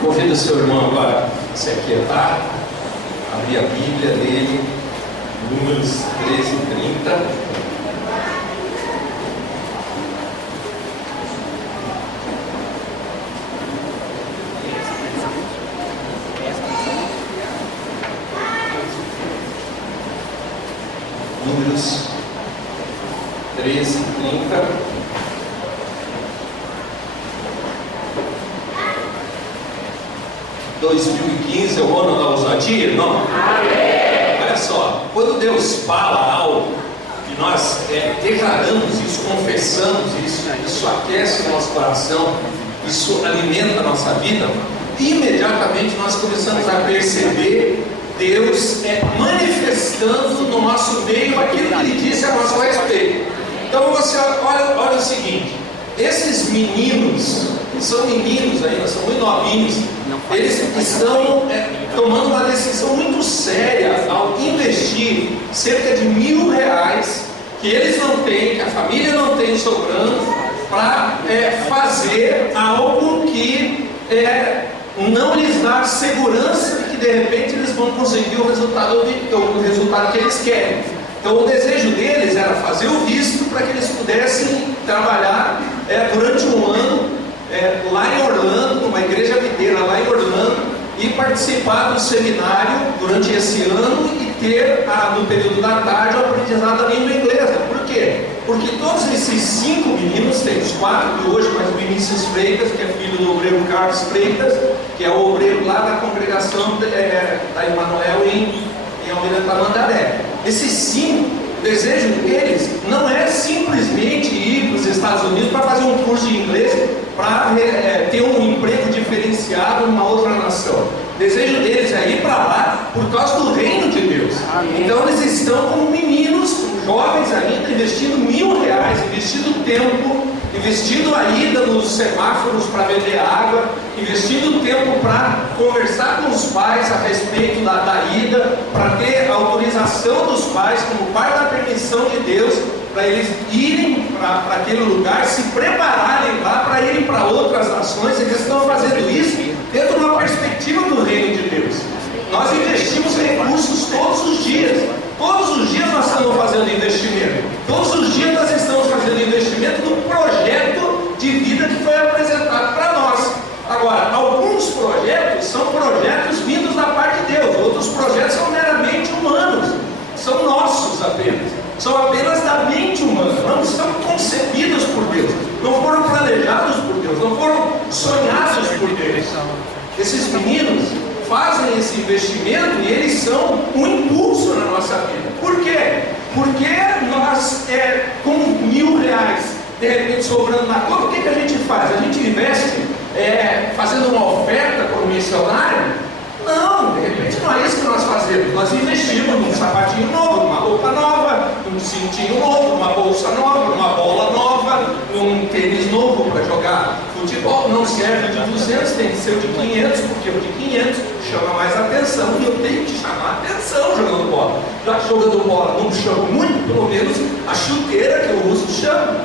Convido o seu irmão agora a se aquietar, abrir a Bíblia dele, Números 13 e 30. Números 13 e 30. Em 2015 é o ano da ousadia, irmão? Olha só, quando Deus fala algo e nós declaramos isso, confessamos isso aquece o nosso coração, isso alimenta a nossa vida, imediatamente nós começamos a perceber Deus manifestando no nosso meio aquilo que Ele disse a nosso respeito. Então você olha o seguinte: esses meninos, são meninos ainda, são muito novinhos, eles estão tomando uma decisão muito séria ao investir cerca de R$1.000 que eles não têm, que a família não tem sobrando, para fazer algo que não lhes dá segurança de que de repente eles vão conseguir o resultado que eles querem. Então o desejo deles era fazer o visto para que eles pudessem trabalhar durante um ano lá em Orlando, numa igreja videira lá em Orlando, e participar do seminário durante esse ano e ter no período da tarde o aprendizado da língua inglesa. Por quê? Porque todos esses 5 meninos, tem os 4 de hoje, mas o Vinícius Freitas, que é filho do obreiro Carlos Freitas, que é o obreiro lá da congregação da Emanuel em Almirante Tamandaré. Esses 5, o desejo deles não é simplesmente ir para os Estados Unidos para fazer um curso de inglês, para ter um emprego diferenciado numa outra nação. O desejo deles é ir para lá por causa do reino de Deus. Amém. Então eles estão como meninos, como jovens ainda, investindo R$1.000, investindo tempo, investindo a ida nos semáforos para beber água, investindo tempo para conversar com os pais a respeito da ida, para ter a autorização dos pais como parte da permissão de Deus, para eles irem para aquele lugar, se prepararem lá para irem para outras nações. Eles estão fazendo isso dentro de uma perspectiva do reino de Deus. Nós investimos recursos todos os dias. Todos os dias nós estamos fazendo investimento. Todos os dias nós estamos fazendo investimento no projeto de vida que foi apresentado para nós. Agora, alguns projetos são projetos vindos da parte de Deus. Outros projetos são meramente humanos. São nossos apenas. São apenas da mente humana. Não são concebidos por Deus. Não foram planejados por Deus. Não foram sonhados por Deus. Esses meninos fazem esse investimento e eles são um impulso na nossa vida. Por quê? Porque nós, com R$1.000 de repente sobrando na conta, o que a gente faz? A gente investe fazendo uma oferta para o missionário? Não, de repente não é isso que nós fazemos. Nós investimos num sapatinho novo, numa roupa nova, num cintinho novo, numa bolsa nova, numa bola nova, num tênis novo para jogar futebol. Não serve de 200, tem que ser o de 500, porque o de 500 chama mais atenção e eu tenho que chamar atenção jogando bola. Já que jogando bola não chama muito, pelo menos a chuteira que eu uso chama.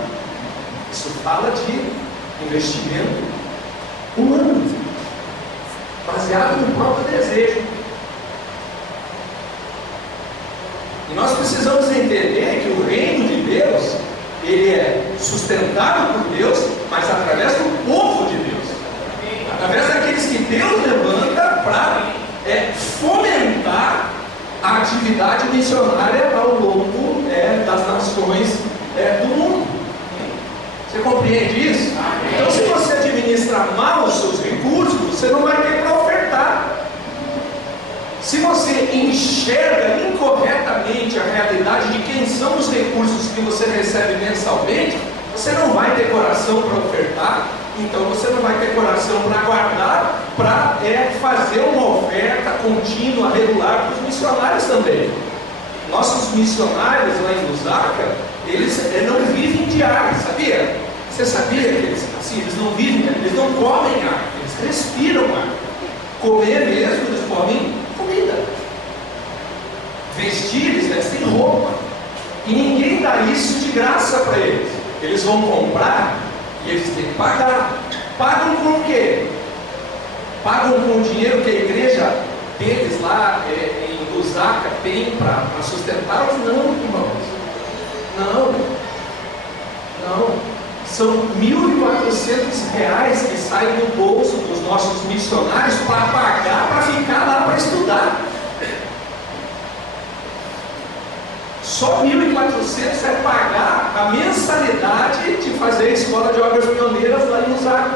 Isso fala de investimento humano, baseado no próprio desejo. E nós precisamos entender que o reino de Deus, ele é sustentado por Deus, mas através do povo de Deus, através daqueles que Deus levanta para fomentar a atividade missionária ao longo das nações do mundo. Você compreende isso? Então, se você administrar mal os seus recursos, você não vai ter para ofertar. Se você enxerga incorretamente a realidade de quem são os recursos que você recebe mensalmente, você não vai ter coração para ofertar. Então você não vai ter coração para guardar, para fazer uma oferta contínua, regular para os missionários também. Nossos missionários lá em Lusaka, eles não vivem de ar, sabia? Você sabia que eles não vivem, eles não comem ar, eles respiram ar. Comer mesmo, eles comem comida. Vestir, eles vestem roupa. E ninguém dá isso de graça para eles. Eles vão comprar e eles têm que pagar. Pagam com o quê? pagam com o dinheiro que a igreja deles lá em Lusaka tem para sustentá-los? Não, irmãos. Não. São R$1.400 que saem do bolso dos nossos missionários para pagar, para ficar lá para estudar. Só 1.400 é pagar a mensalidade de fazer a escola de obras pioneiras lá em Lusaka.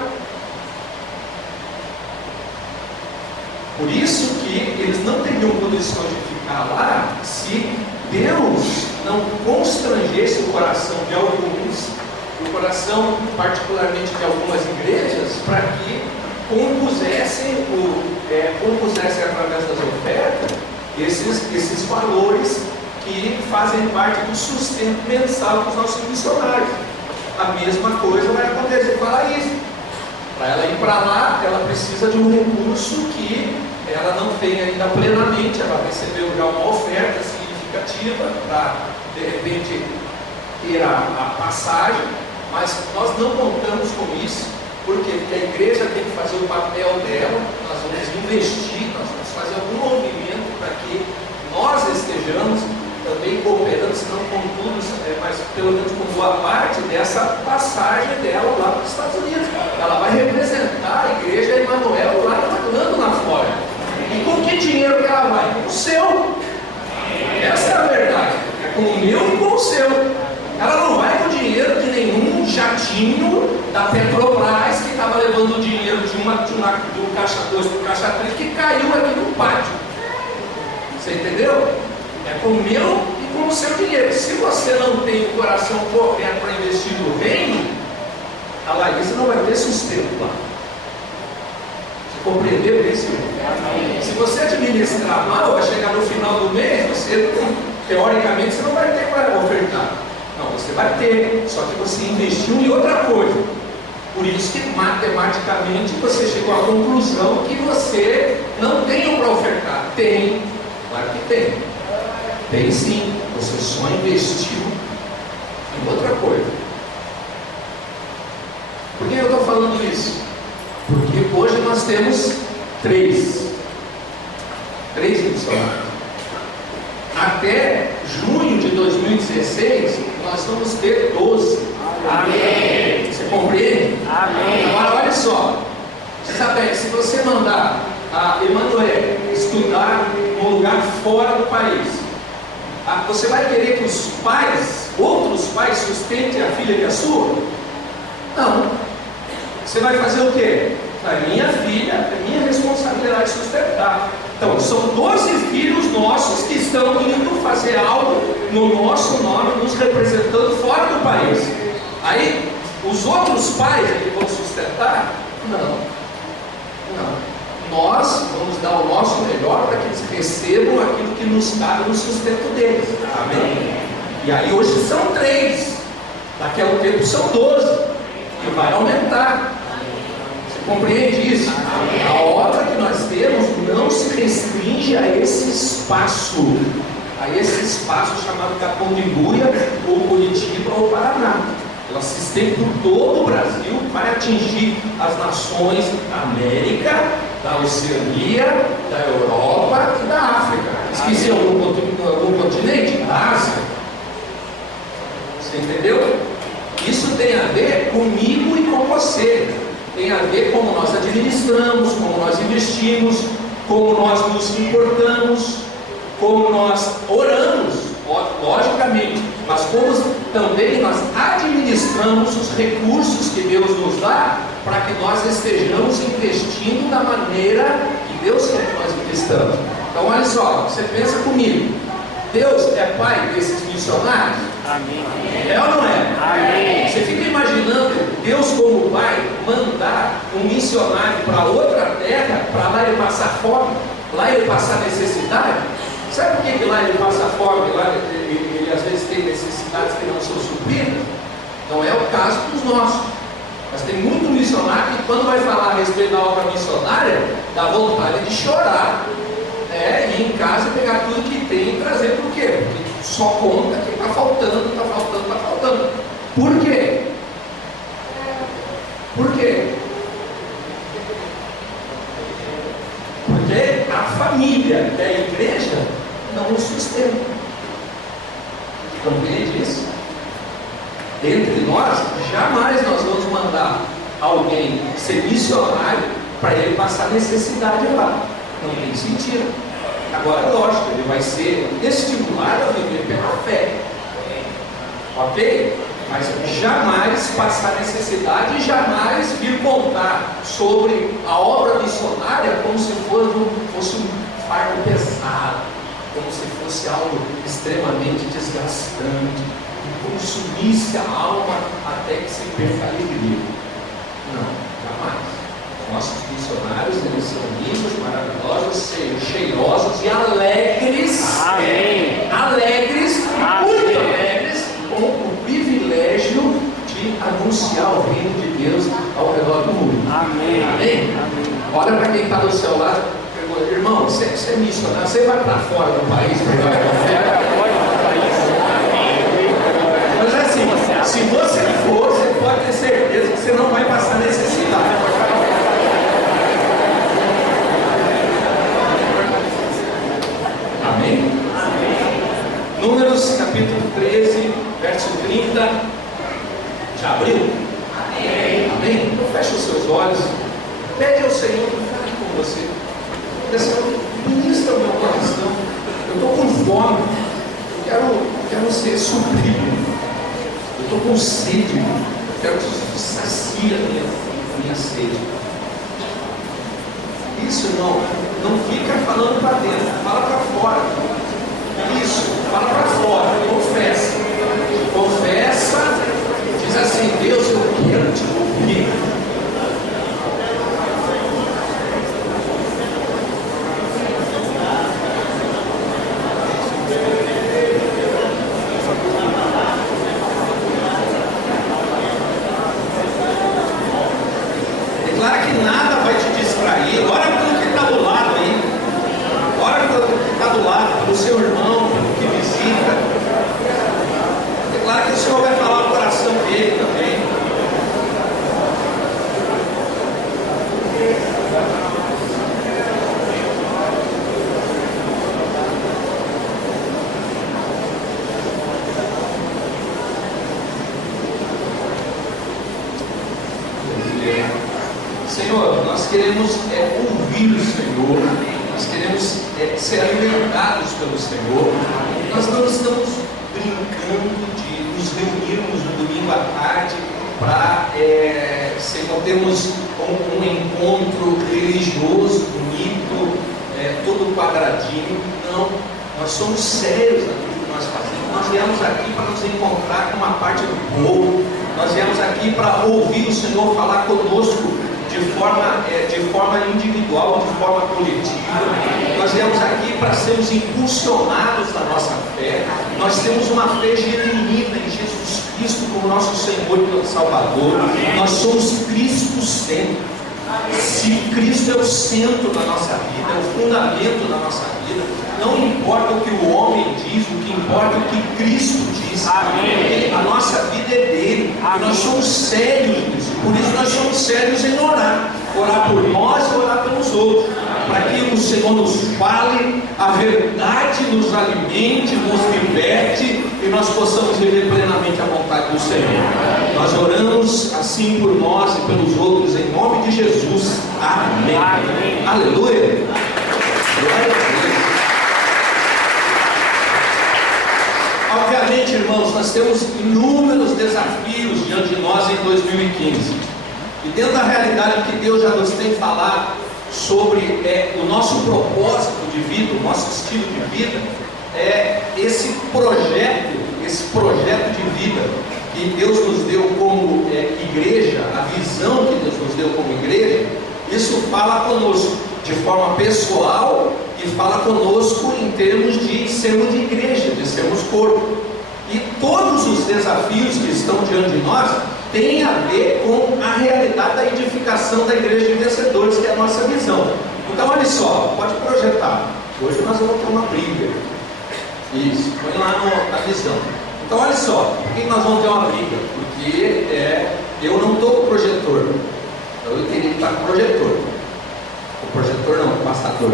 Por isso que eles não teriam condição de ficar lá se Deus não constrangesse o coração de alguns, o coração particularmente de algumas igrejas, para que compusessem através das ofertas esses valores que fazem parte do sustento mensal dos nossos missionários. A mesma coisa vai acontecer com a Laís. Para ela ir para lá, ela precisa de um recurso que ela não tem ainda plenamente. Ela recebeu já uma oferta significativa para, de repente, ter a passagem, mas nós não contamos com isso, porque a igreja tem que fazer o papel dela. Nós vamos investir, nós vamos fazer algum movimento para que nós estejamos também cooperando, se não com tudo, mas pelo menos com boa parte dessa passagem dela lá para os Estados Unidos. Ela vai representar a igreja Emanuel lá em Orlando, na Flórida. E com que dinheiro que ela vai? Com o seu. Essa é a verdade. É com o meu e com o seu. Ela não vai com o dinheiro de nenhum jatinho da Petrobras que estava levando o dinheiro de um caixa 2 para o caixa 3 que caiu aqui no pátio. Você entendeu? É com o meu e com o seu dinheiro. Se você não tem o coração correto para investir no reino, a Laís não vai ter sustento lá. Você compreendeu isso? Se você administrar mal, vai chegar no final do mês, você, teoricamente, você não vai ter para ofertar. Não, você vai ter, só que você investiu em outra coisa. Por isso que matematicamente você chegou à conclusão que você não tem para ofertar. Tem, claro que tem. Tem sim, você só investiu em outra coisa. Por que eu estou falando isso? Porque hoje nós temos três missionários. Até junho de 2016, nós vamos ter 12. Amém. Você compreende? Amém. Agora olha só, Isabel, se você mandar a Emanuel estudar num lugar fora do país, você vai querer que os pais, outros pais, sustentem a filha que é sua? Não. Você vai fazer o quê? A minha filha, é minha responsabilidade sustentar. Então, são 12 filhos nossos que estão indo fazer algo no nosso nome, nos representando fora do país. Aí, os outros pais que vão sustentar? Não. Nós vamos dar o nosso melhor para que eles recebam aquilo que nos cabe no sustento deles. Amém? E aí hoje são 3. Daqui a um tempo são 12. E vai aumentar. Você compreende isso? Amém. A obra que nós temos não se restringe a esse espaço. A esse espaço chamado Capondibuia, ou Curitiba, ou Paraná. Ela se estende por todo o Brasil, vai atingir as nações da América, da Oceania, da Europa e da África. Esqueci algum continente? Da Ásia. Você entendeu? Isso tem a ver comigo e com você. Tem a ver como nós administramos, como nós investimos, como nós nos importamos, como nós oramos, logicamente, mas como também nós administramos os recursos que Deus nos dá para que nós estejamos investindo da maneira que Deus quer que nós investamos. Então olha só, você pensa comigo, Deus é pai desses missionários? Amém. É ou não é? Amém. Você fica imaginando Deus como pai mandar um missionário para outra terra, para lá ele passar fome, lá ele passar necessidade? Sabe por que lá ele passa fome, lá ele às vezes tem necessidades que não são supridas? Não é o caso dos nossos. Mas tem muito missionário que quando vai falar a respeito da obra missionária, dá vontade de chorar. Ir em casa e pegar tudo que tem e trazer. Por quê? Porque só conta que está faltando. Por quê? família e a igreja não o sustentam. Como ele disse, entre nós, jamais nós vamos mandar alguém ser missionário para ele passar necessidade lá. Não tem sentido. Agora, lógico, ele vai ser estimulado a viver pela fé. Ok? Mas jamais passar necessidade e jamais vir contar sobre a obra missionária como se fosse um fardo pesado, como se fosse algo extremamente desgastante, que consumisse a alma até que se perca a alegria. Não, jamais. Nossos missionários, eles são lindos, maravilhosos, cheirosos e alegres. Amém. Alegres, amém. Muito alegres, com o privilégio de anunciar o reino de Deus ao redor do mundo. Amém. Amém. Amém. Olha para quem está do seu lado, pergunta: irmão, você é missionário, você vai para fora do país pregar o evangelho? Mas é assim, se você for, você pode ter certeza que você não vai passar necessidade. Amém? Amém. Números capítulo 13, verso 30. Já abriu? Amém. Amém? Então feche os seus olhos. Pede ao Senhor que fale com você. Senhor, ministra o meu coração. Eu estou com fome. Eu quero ser suprido. Eu estou com sede. Eu quero que sacie a minha sede. Isso, irmão, não fica falando para dentro, fala para fora. Isso, fala para fora, confessa. Confessa, diz assim: Deus, eu quero te ouvir. Declara que nada vai te distrair. Ora pelo que está do lado aí. Ora pelo que está do lado, pelo seu irmão, pelo que visita. Declara que o Senhor vai falar o coração dele também. Senhor, nós queremos ouvir o Senhor, nós queremos ser alimentados pelo Senhor. Nós não estamos brincando de nos reunirmos no domingo à tarde para termos um encontro religioso, bonito, todo quadradinho. Não, nós somos sérios naquilo que nós fazemos. Nós viemos aqui para nos encontrar com uma parte do povo. Nós viemos aqui para ouvir o Senhor falar conosco de forma individual, de forma coletiva. Nós viemos aqui para sermos impulsionados na nossa fé. Nós temos uma fé genuína em Jesus Cristo como nosso Senhor e Salvador. Nós somos cristocêntricos. Se Cristo é o centro da nossa vida, é o fundamento da nossa vida, não importa o que o homem diz, o que importa é o que Cristo diz. Amém. A nossa vida é dele. E nós somos sérios nisso. Por isso nós somos sérios em orar. Orar por nós e orar pelos outros. Para que o Senhor nos fale, a verdade nos alimente, nos liberte e nós possamos viver plenamente a vontade do Senhor. Nós oramos assim por nós e pelos outros, em nome de Jesus. Amém. Amém. Aleluia. Glória a Deus. Obviamente, irmãos, nós temos inúmeros desafios diante de nós em 2015. E dentro da realidade que Deus já nos tem falado sobre o nosso propósito de vida, o nosso estilo de vida, esse projeto de vida que Deus nos deu como igreja, a visão que Deus nos deu como igreja, isso fala conosco de forma pessoal e fala conosco em termos de sermos de igreja, de sermos corpo. E todos os desafios que estão diante de nós têm a ver com a realidade da edificação da igreja de vencedores, que é a nossa visão. Então olha só, pode projetar. Hoje nós vamos ter uma briga. Isso, põe lá na visão. Então olha só, por que nós vamos ter uma briga? Porque eu não estou com o projetor. Então eu teria que estar com o projetor. O projetor não, o passador.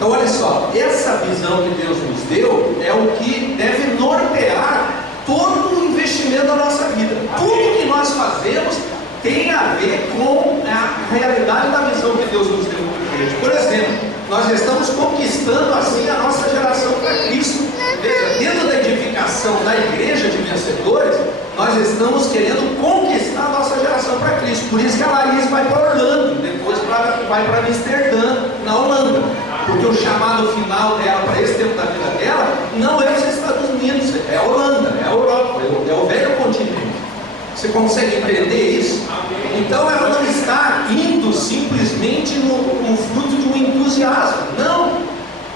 Então olha só, essa visão que Deus nos deu é o que deve nortear todo o investimento da nossa vida. Tudo que nós fazemos tem a ver com a realidade da visão que Deus nos deu como igreja. Por exemplo, nós estamos conquistando assim a nossa geração para Cristo. Veja, dentro da edificação da igreja de vencedores, nós estamos querendo conquistar a nossa geração para Cristo. Por isso que a Laís vai para Orlando, depois vai para Amsterdã, na Holanda. Porque o chamado final dela para esse tempo da vida dela não é os Estados Unidos, é a Holanda, é a Europa, é o velho continente. Você consegue entender isso? Então ela não está indo simplesmente no fruto de um entusiasmo. Não.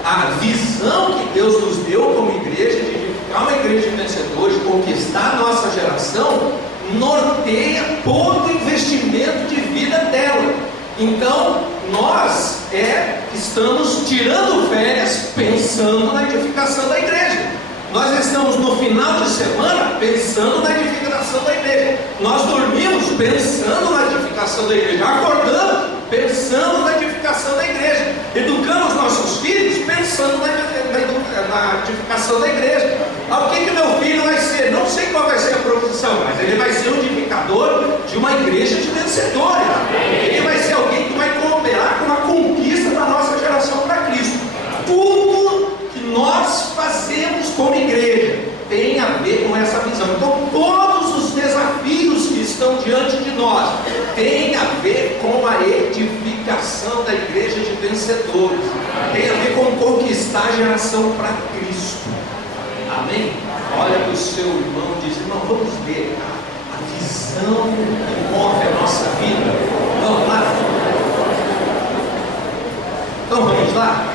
A visão que Deus nos deu como igreja, de edificar uma igreja de vencedores, de conquistar a nossa geração, norteia todo o investimento de vida dela. Então, nós estamos tirando férias pensando na edificação da igreja. Nós estamos no final de semana pensando na edificação da igreja. Nós dormimos pensando na edificação da igreja. Acordamos pensando na edificação da igreja. Educamos nossos filhos pensando na edificação da igreja. O que meu filho vai ser? Não sei qual vai ser a profissão, mas ele vai ser um edificador de uma igreja de vencedores. Ele vai ser alguém que vai cooperar com a conquista da nossa geração para Cristo. Tudo que nós fazemos como igreja tem a ver com essa visão. Então todos os desafios que estão diante de nós têm a ver com a edificação da igreja de vencedores, tem a ver com conquistar a geração para Cristo. Amém? Olha para o seu irmão e diz: irmão, vamos ver a visão que move a nossa vida. Vamos lá? Então vamos lá?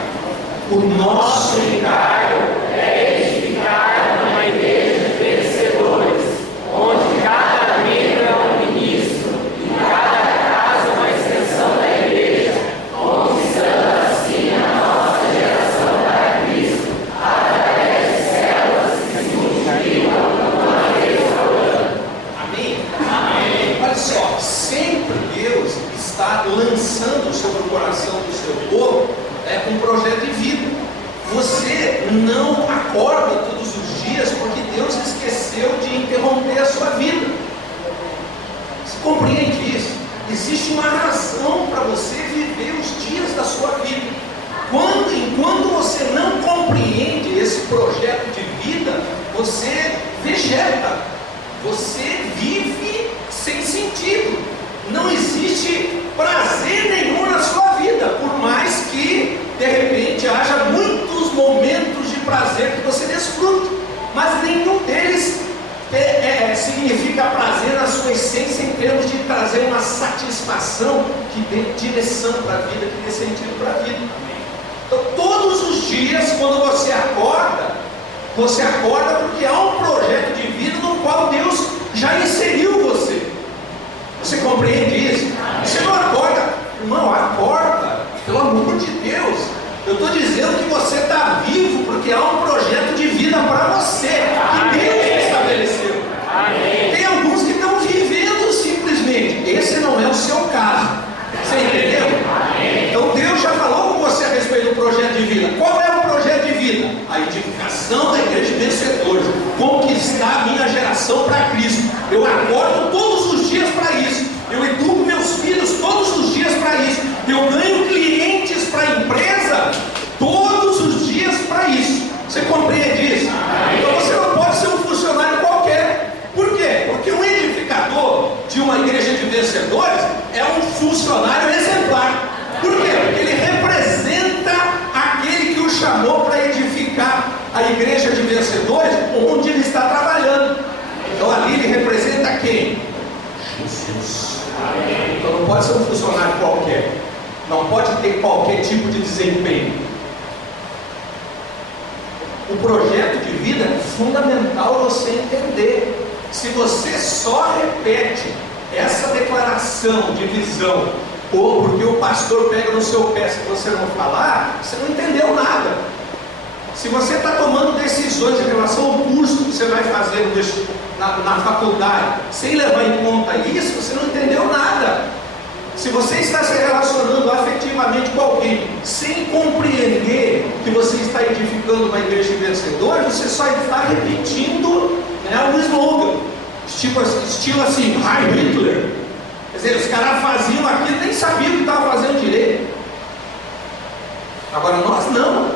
O nosso encargo é edificar uma igreja de vencedores, onde cada membro é um ministro e cada casa uma extensão da igreja, conquistando assim a nossa geração para Cristo, através de células que se multiplicam uma vez por ano. Amém? Amém. Olha só, sempre Deus está lançando sobre o coração do seu povo um projeto de vida. Você não acorda todos os dias porque Deus esqueceu de interromper a sua vida. Você compreende isso? Existe uma razão para você viver os dias da sua vida. Enquanto você não compreende esse projeto de vida, você vegeta, você vive sem sentido. Não existe prazer nenhum na sua vida, por mais que de repente haja muitos momentos de prazer que você desfruta, mas nenhum deles significa prazer na sua essência, em termos de trazer uma satisfação que dê direção para a vida, que dê sentido para a vida. Então todos os dias, quando você acorda porque há um projeto de vida no qual Deus já inseriu você. Você compreende isso? Você não acorda, irmão, acorda, pelo amor de Deus. Eu estou dizendo que você está vivo porque há um projeto de vida para você, que Deus estabeleceu. Tem alguns que estão vivendo simplesmente, esse não é o seu caso. Você entendeu? Então Deus já falou com você a respeito do projeto de vida. Qual é o projeto de vida? A edificação da igreja de vencedores, conquistar a minha geração para Cristo. Eu acordo todos os dias para isso. Eu educo meus filhos todos os dias para isso. Eu ganho clientes para a empresa todos os dias para isso. Você compreende isso? Então você não pode ser um funcionário qualquer. Por quê? Porque um edificador de uma igreja de vencedores é um funcionário exemplar. Por quê? Porque ele representa aquele que o chamou para edificar a igreja de vencedores onde ele está trabalhando. Então ali ele representa quem? Jesus. Então não pode ser um funcionário qualquer, não pode ter qualquer tipo de desempenho. O projeto de vida é fundamental você entender. Se você só repete essa declaração de visão, ou porque o pastor pega no seu pé se você não falar, você não entendeu nada. Se você está tomando decisões em relação ao curso que você vai fazer na faculdade, sem levar em conta isso, você não entendeu nada. Se você está se relacionando afetivamente subjetivamente com alguém, sem compreender que você está edificando uma igreja de vencedores, você só está repetindo, né, um slogan, estilo assim, Heil Hitler. Quer dizer, os caras faziam aquilo e nem sabiam que estavam fazendo direito. Agora nós não.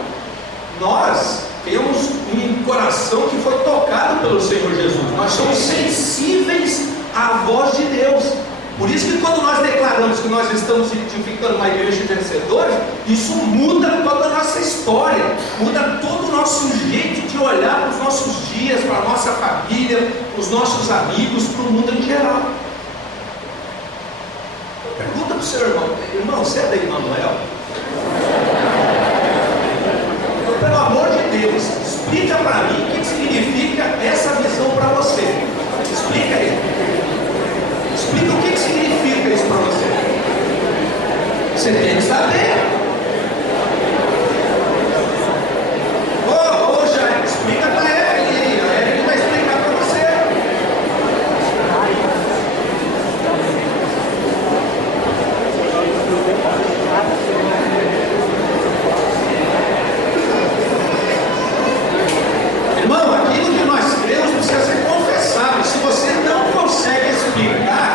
Nós temos um coração que foi tocado pelo Senhor Jesus. Nós somos sensíveis à voz de Deus. Por isso que quando nós declaramos que nós estamos edificando uma igreja de vencedores, isso muda toda a nossa história, muda todo o nosso jeito de olhar para os nossos dias, para a nossa família, para os nossos amigos, para o mundo em geral. Pergunta para o seu irmão: irmão, você é da Emanuel? Então, pelo amor de Deus, explica para mim o que significa essa visão para você. Explica aí. Explica o que significa isso para você. Você tem que saber. Ô, Jair, explica para a Evelyn. A Evelyn vai explicar para você. Irmão, aquilo que nós cremos precisa ser confessado. Se você não consegue explicar,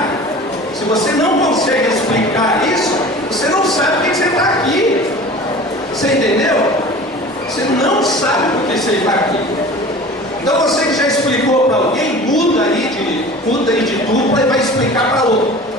isso, você não sabe por que você está aqui. Você entendeu? Você não sabe por que você está aqui. Então você que já explicou para alguém, muda aí de dupla e vai explicar para outro.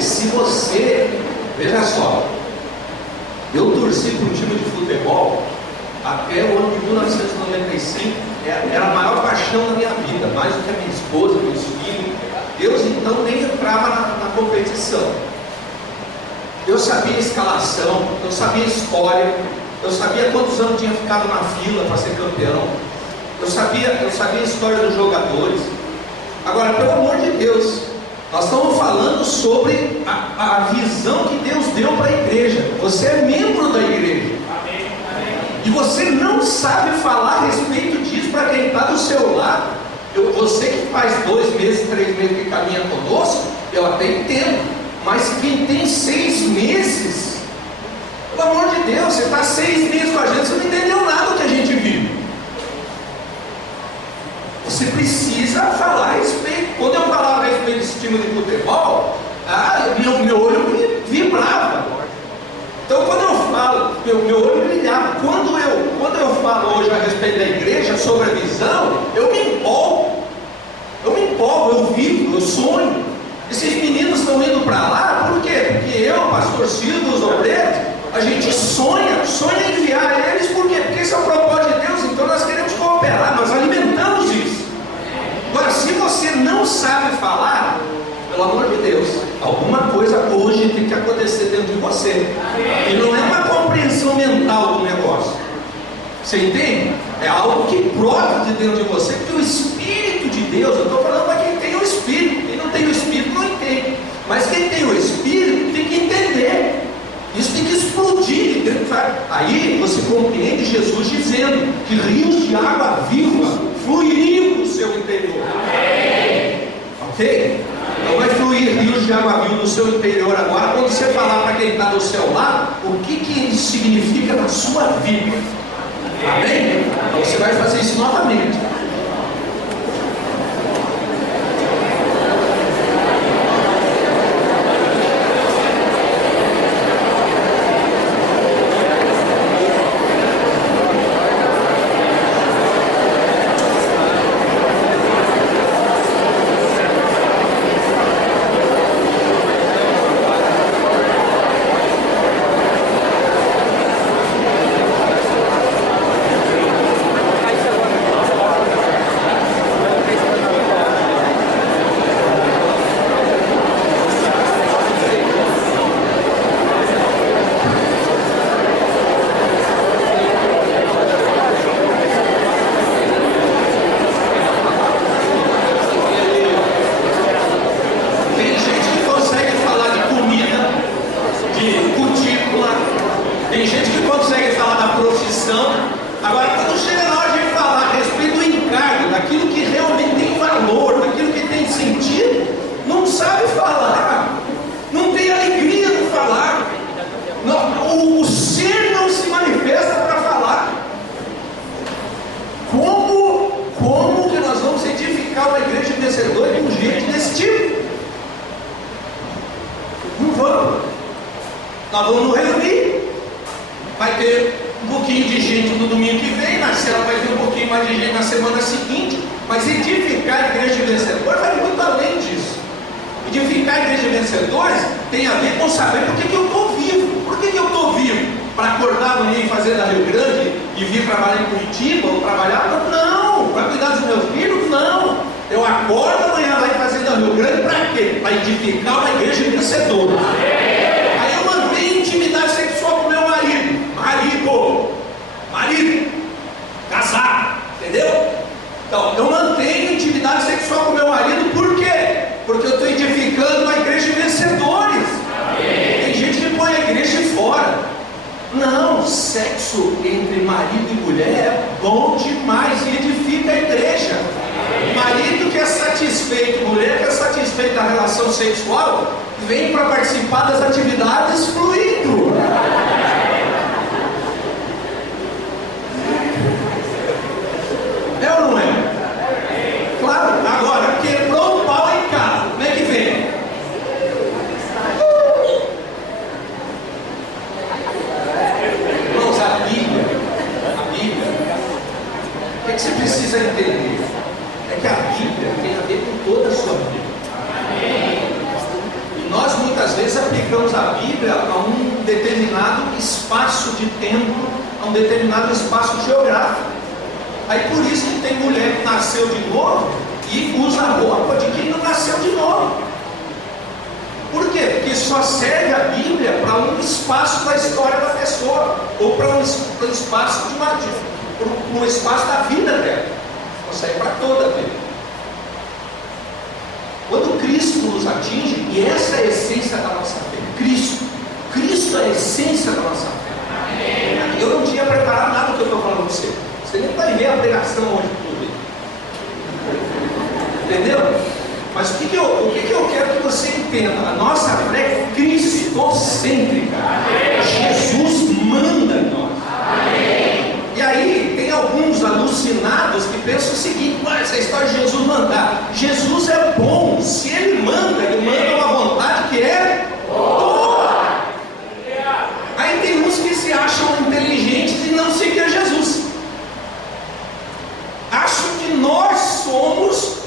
Se você, veja só, eu torci para um time de futebol até o ano de 1995, era a maior paixão da minha vida, mais do que a minha esposa, meus filhos. Deus então nem entrava na competição. Eu sabia a escalação, eu sabia a história, eu sabia quantos anos tinha ficado na fila para ser campeão, eu sabia a história dos jogadores. Agora, pelo amor de Deus, nós estamos falando sobre a visão que Deus deu para a igreja. Você é membro da igreja. Amém. E você não sabe falar a respeito disso para quem está do seu lado. Você que faz 2 meses, 3 meses que caminha conosco, eu até entendo. Mas quem tem 6 meses, pelo amor de Deus, você está 6 meses com a gente, você não entendeu nada do que a gente vive. Você precisa falar a respeito. Quando eu falava a respeito desse time de futebol, meu olho vibrava. Então quando eu falo, meu olho brilhava. Quando eu falo hoje a respeito da igreja, sobre a visão, eu me empolgo, eu vivo, eu sonho. Esses meninos estão indo para lá, por quê? Porque eu, pastor Silvio, os obreiros, a gente sonha em enviar eles, por quê? Porque esse é o propósito de Deus, então nós queremos cooperar, nós alimentamos isso. Agora, se você não sabe falar, pelo amor de Deus, alguma coisa hoje tem que acontecer dentro de você. E não é uma compreensão mental do negócio. Você entende? É algo que brota de dentro de você, porque o Espírito de Deus, eu estou falando para quem tem o Espírito. Quem não tem o Espírito não entende. Mas quem tem o Espírito tem que entender. Isso tem que explodir dentro. Aí você compreende Jesus dizendo que rios de água viva fluiriam do seu interior. Amém. Ok? Então vai fluir rios de água viva do seu interior agora. Quando você falar para quem está do seu lado, o que isso significa na sua vida. Amém? Então você vai fazer isso novamente. nós vamos nos reunir. Vai ter um pouquinho de gente no domingo que vem, na célula vai ter um pouquinho mais de gente na semana seguinte, mas edificar a igreja de vencedores vai muito além disso. Edificar a igreja de vencedores tem a ver com saber por que eu estou vivo. Por que eu estou vivo? Para acordar amanhã e fazer da Rio Grande e vir trabalhar em Curitiba ou trabalhar? Não! Para cuidar dos meus filhos? Não! Eu acordo amanhã lá e fazer da Rio Grande para quê? Para edificar uma igreja vencedora. Aí eu mantenho intimidade sexual com meu marido. Marido, casar, entendeu? Então, eu mantenho intimidade sexual com meu marido, por quê? Porque eu estou edificando uma igreja de vencedores. Tem gente que põe a igreja de fora. Não, sexo entre marido e mulher é bom demais e edifica a igreja. Marido que é satisfeito, mulher que é satisfeita da relação sexual, vem para participar das atividades fluindo. É ou não é? Claro, agora, quebrou o pau em casa, como é que vem? Irmãos, a Bíblia, o que você precisa entender? É que a Bíblia tem a ver com toda a sua vida. E nós muitas vezes aplicamos a Bíblia a um determinado espaço de tempo, a um determinado espaço geográfico. Aí por isso que tem mulher que nasceu de novo e usa a roupa de quem não nasceu de novo. Por quê? Porque só serve a Bíblia para um espaço da história da pessoa, ou para um espaço um espaço da vida dela. Não serve para toda a vida. Quando Cristo nos atinge, e essa é a essência da nossa fé, Cristo é a essência da nossa fé. Eu não tinha preparado nada do que eu estou falando para você. Você nem vai ver a pregação hoje tudo. Entendeu? Mas o que eu quero que você entenda? A nossa fé é cristocêntrica. Jesus manda em nós. E aí tem alguns alucinados que pensam o seguinte: essa história de Jesus mandar. Jesus é bom. Se ele manda uma vontade que é boa. Aí tem uns que se acham inteligentes e não seguem Jesus. Acham que nós somos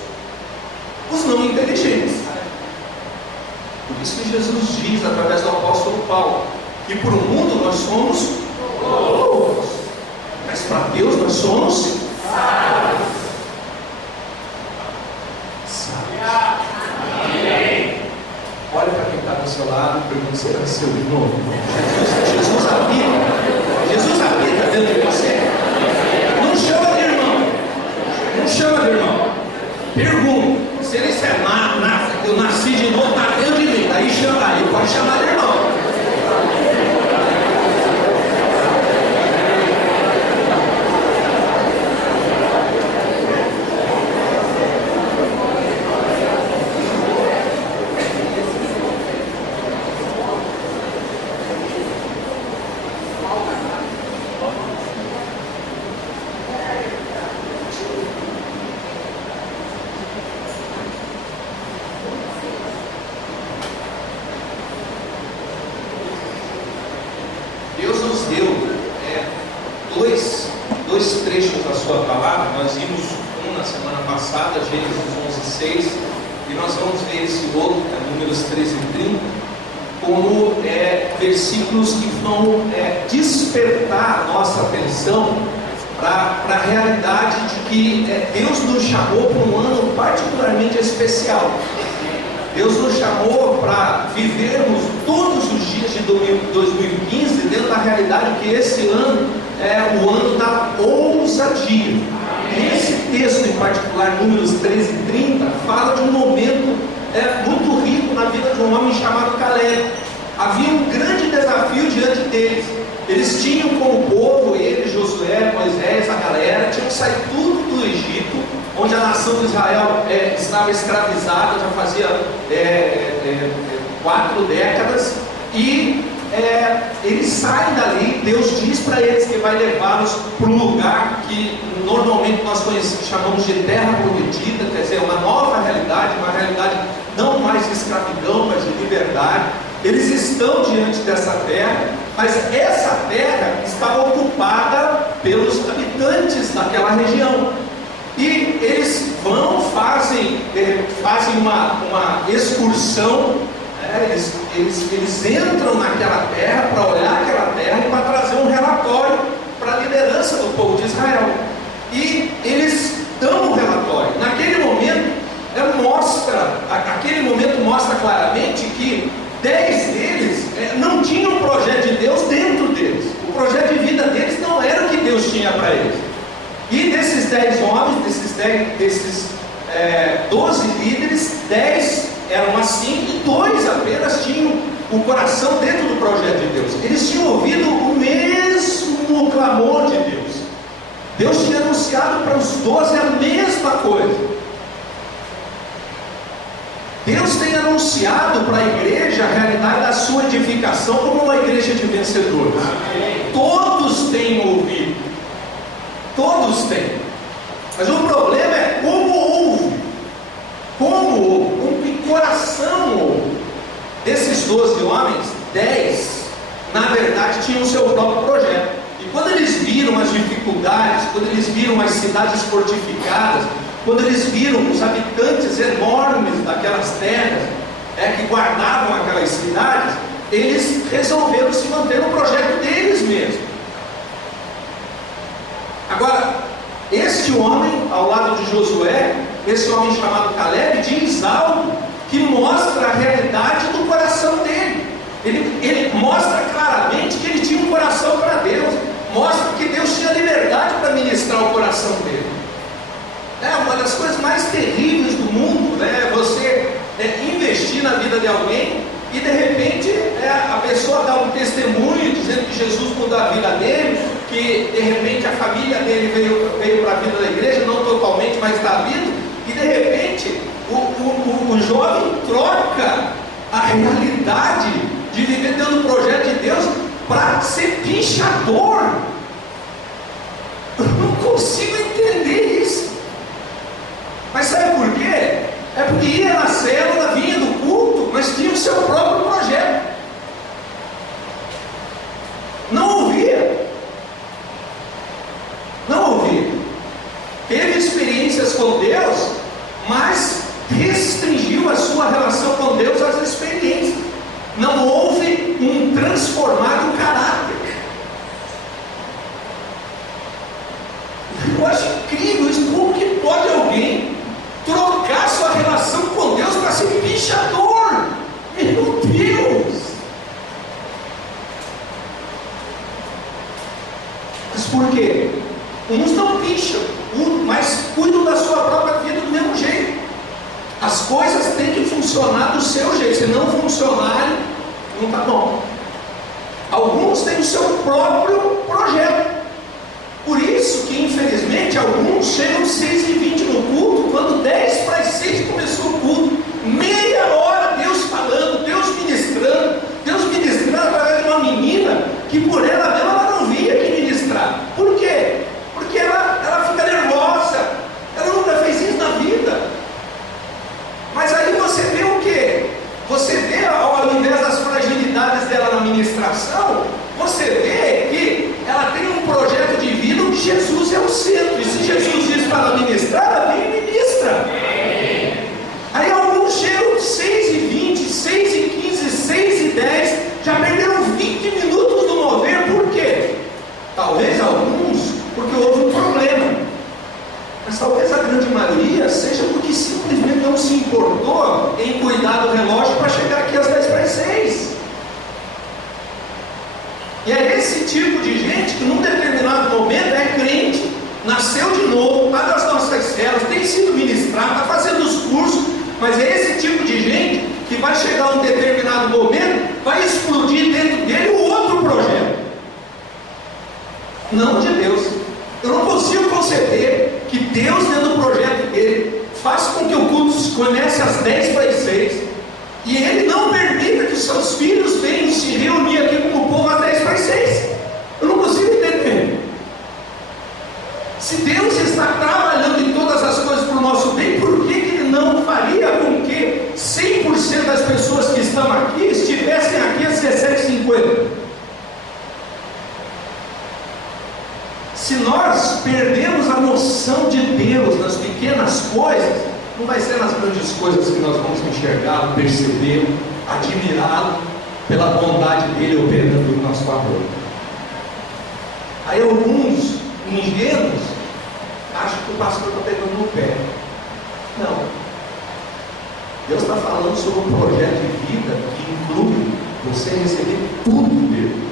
os não inteligentes. Por isso que Jesus diz através do apóstolo Paulo que para o mundo nós somos loucos, mas para Deus nós somos sábios. Olha para quem está do seu lado e pergunta: você nasceu de novo? Jesus habita dentro de você. Não chama de irmão. Não chama de irmão. Pergunta: se ele disser, eu nasci de novo, está dentro de mim, aí chama, aí pode chamar de irmão. Deus nos deu dois trechos da sua palavra. Nós vimos um na semana passada, Gênesis 11:6, e nós vamos ver esse outro, Números 13:30, como versículos que vão despertar a nossa atenção para a realidade de que Deus nos chamou para um ano particularmente especial. Deus nos chamou para vivermos todos os dias de 2015 dentro da realidade que esse ano é o ano da ousadia. E esse texto em particular, Números 13:30, fala de um momento muito rico na vida de um homem chamado Caleb. Havia um grande desafio diante deles. Eles tinham com o povo, ele, Josué, Moisés, a galera, tinham saído tudo do Egito, onde a nação de Israel estava escravizada, já fazia 4 décadas, e eles saem dali. Deus diz para eles que vai levá-los para um lugar que normalmente nós chamamos de terra prometida, quer dizer, uma nova realidade, uma realidade não mais de escravidão, mas de liberdade. Eles estão diante dessa terra, mas essa terra está ocupada pelos habitantes daquela região. E eles fazem uma excursão, eles entram naquela terra para olhar aquela terra e para trazer um relatório para a liderança do povo de Israel. E eles dão um relatório. Naquele momento, mostra claramente que 10 deles não tinham o projeto de Deus dentro deles. O projeto de vida deles não era o que Deus tinha para eles. E desses 10 homens, desses 12 líderes, 10 eram assim e 2 apenas tinham o coração dentro do projeto de Deus. Eles tinham ouvido o mesmo clamor de Deus. Deus tinha anunciado para os 12 a mesma coisa. Deus tem anunciado para a igreja a realidade da sua edificação como uma igreja de vencedores. Todos têm ouvido. Todos têm. Mas o problema é como ouve. Com que coração ouve. Desses 12 homens, 10, na verdade, tinham o seu próprio projeto. E quando eles viram as dificuldades, quando eles viram as cidades fortificadas, quando eles viram os habitantes enormes daquelas terras, que guardavam aquelas cidades, eles resolveram se manter no projeto deles mesmos. Agora, este homem, ao lado de Josué, esse homem chamado Caleb, diz algo que mostra a realidade do coração dele. Ele mostra claramente que ele tinha um coração para Deus, mostra que Deus tinha liberdade para ministrar o coração dele. Uma das coisas mais terríveis do mundo, você investir na vida de alguém e de repente a pessoa dá um testemunho dizendo que Jesus mudou a vida dele, que de repente a família dele veio para a vida da igreja, não totalmente, mas está vindo, e de repente o jovem troca a realidade de viver dentro do projeto de Deus para ser pichador. Eu não consigo entender isso. Mas sabe por quê? É porque ia na célula, vinha do culto, mas tinha o seu próprio projeto. Não ouvia. Teve experiências com Deus, mas restringiu a sua relação com Deus às experiências. Não houve um transformado caráter. Eu acho incrível isso. Como que pode alguém trocar sua relação com Deus para ser pichador? Meu Deus! Mas por quê? Uns não picham, mas cuidam da sua própria vida do mesmo jeito. As coisas têm que funcionar do seu jeito. Se não funcionarem, não está bom. Alguns têm o seu próprio projeto. Por isso que, infelizmente, alguns chegam 6h20 no culto, quando 5:10 começou o culto. Meia hora Deus falando, Deus ministrando através de uma menina que por ela mesma ela não via que ministrar. Por quê? Porque ela fica nervosa. Ela nunca fez isso na vida. Mas aí você vê o quê? Você vê, ao invés das fragilidades dela na ministração, você vê que ela tem um projeto de vida onde Jesus é o centro. E se Jesus diz para ela ministrar, ela vem e ministra. Aí alguns chegam 6h20, 6h15, 6h10, já perderam 20 minutos do mover. Por quê? Talvez alguns, porque houve um problema. Mas talvez a grande maioria seja porque simplesmente não se importou em cuidar do relógio para chegar aqui às 5:10. E é esse tipo de gente que num determinado momento é crente, nasceu de novo, está nas nossas células, tem sido ministrado, está fazendo os cursos, mas é esse tipo de gente que vai chegar a um determinado momento, vai explodir dentro dele o outro projeto. Não de Deus. Eu não consigo conceber que Deus, dentro do projeto dele, faça com que o culto comece às 5:10 e ele não permita que os seus filhos venham se reunir aqui como o povo às 5:10. Eu não consigo entender. Se Deus está trabalhando em todas as coisas para o nosso bem, por que Ele não faria com que 100% das pessoas que estão aqui estivessem atenção de Deus nas pequenas coisas, não vai ser nas grandes coisas que nós vamos enxergá-lo, percebê-lo, admirá-lo pela bondade dele operando em nosso favor. Aí alguns ingênuos acham que o pastor está pegando no pé. Não. Deus está falando sobre um projeto de vida que inclui você receber tudo dele.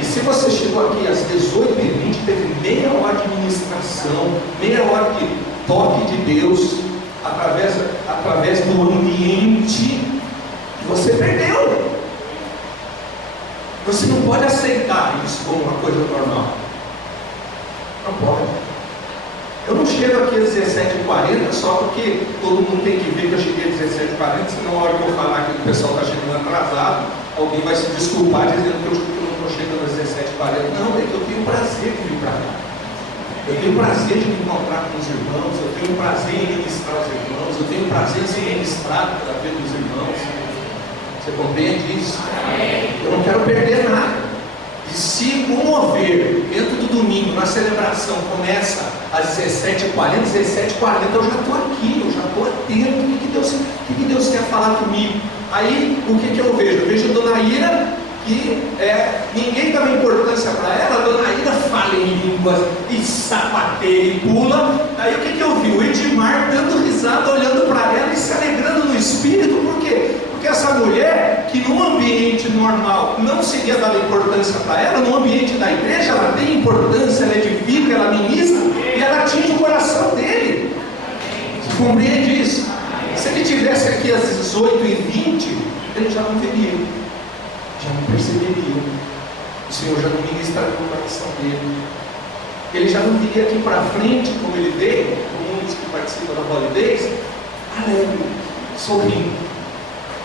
E se você chegou aqui às 18h20, teve meia hora de ministração, meia hora de toque de Deus, através do ambiente que você perdeu. Você não pode aceitar isso como uma coisa normal. Não pode. Eu não chego aqui às 17h40 só porque todo mundo tem que ver que eu cheguei às 17h40, senão a hora que eu falar que o pessoal está chegando atrasado, alguém vai se desculpar dizendo que eu não estou chegando às 17h40. Não, é que eu tenho prazer de vir para cá. Eu tenho prazer de me encontrar com os irmãos, eu tenho prazer em ministrar os irmãos, eu tenho prazer em ser ministrado pela vida dos irmãos. Você compreende isso? Eu não quero perder nada. E se o mover dentro do domingo, na celebração, começa às 17h40, 17h40 eu já estou aqui, eu já estou atento. O que Deus quer falar comigo? Aí, o que eu vejo? Eu vejo a dona Ira, que ninguém dá uma importância para ela. A dona Ira fala em línguas, e sapateia e pula. Aí o que eu vi? O Edmar dando risada, olhando para ela e se alegrando no espírito. Por quê? Porque essa mulher, que num ambiente normal não seria dada importância para ela, no ambiente da igreja ela tem importância, ela edifica, ela ministra e ela atinge o coração dele. Você compreende isso? Se ele estivesse aqui às 18h20, ele já não veria, já não perceberia, o Senhor já não ministraria no coração dele, ele já não viria aqui para frente como ele veio, como um dos que participa da Holidays, alegre, sorrindo.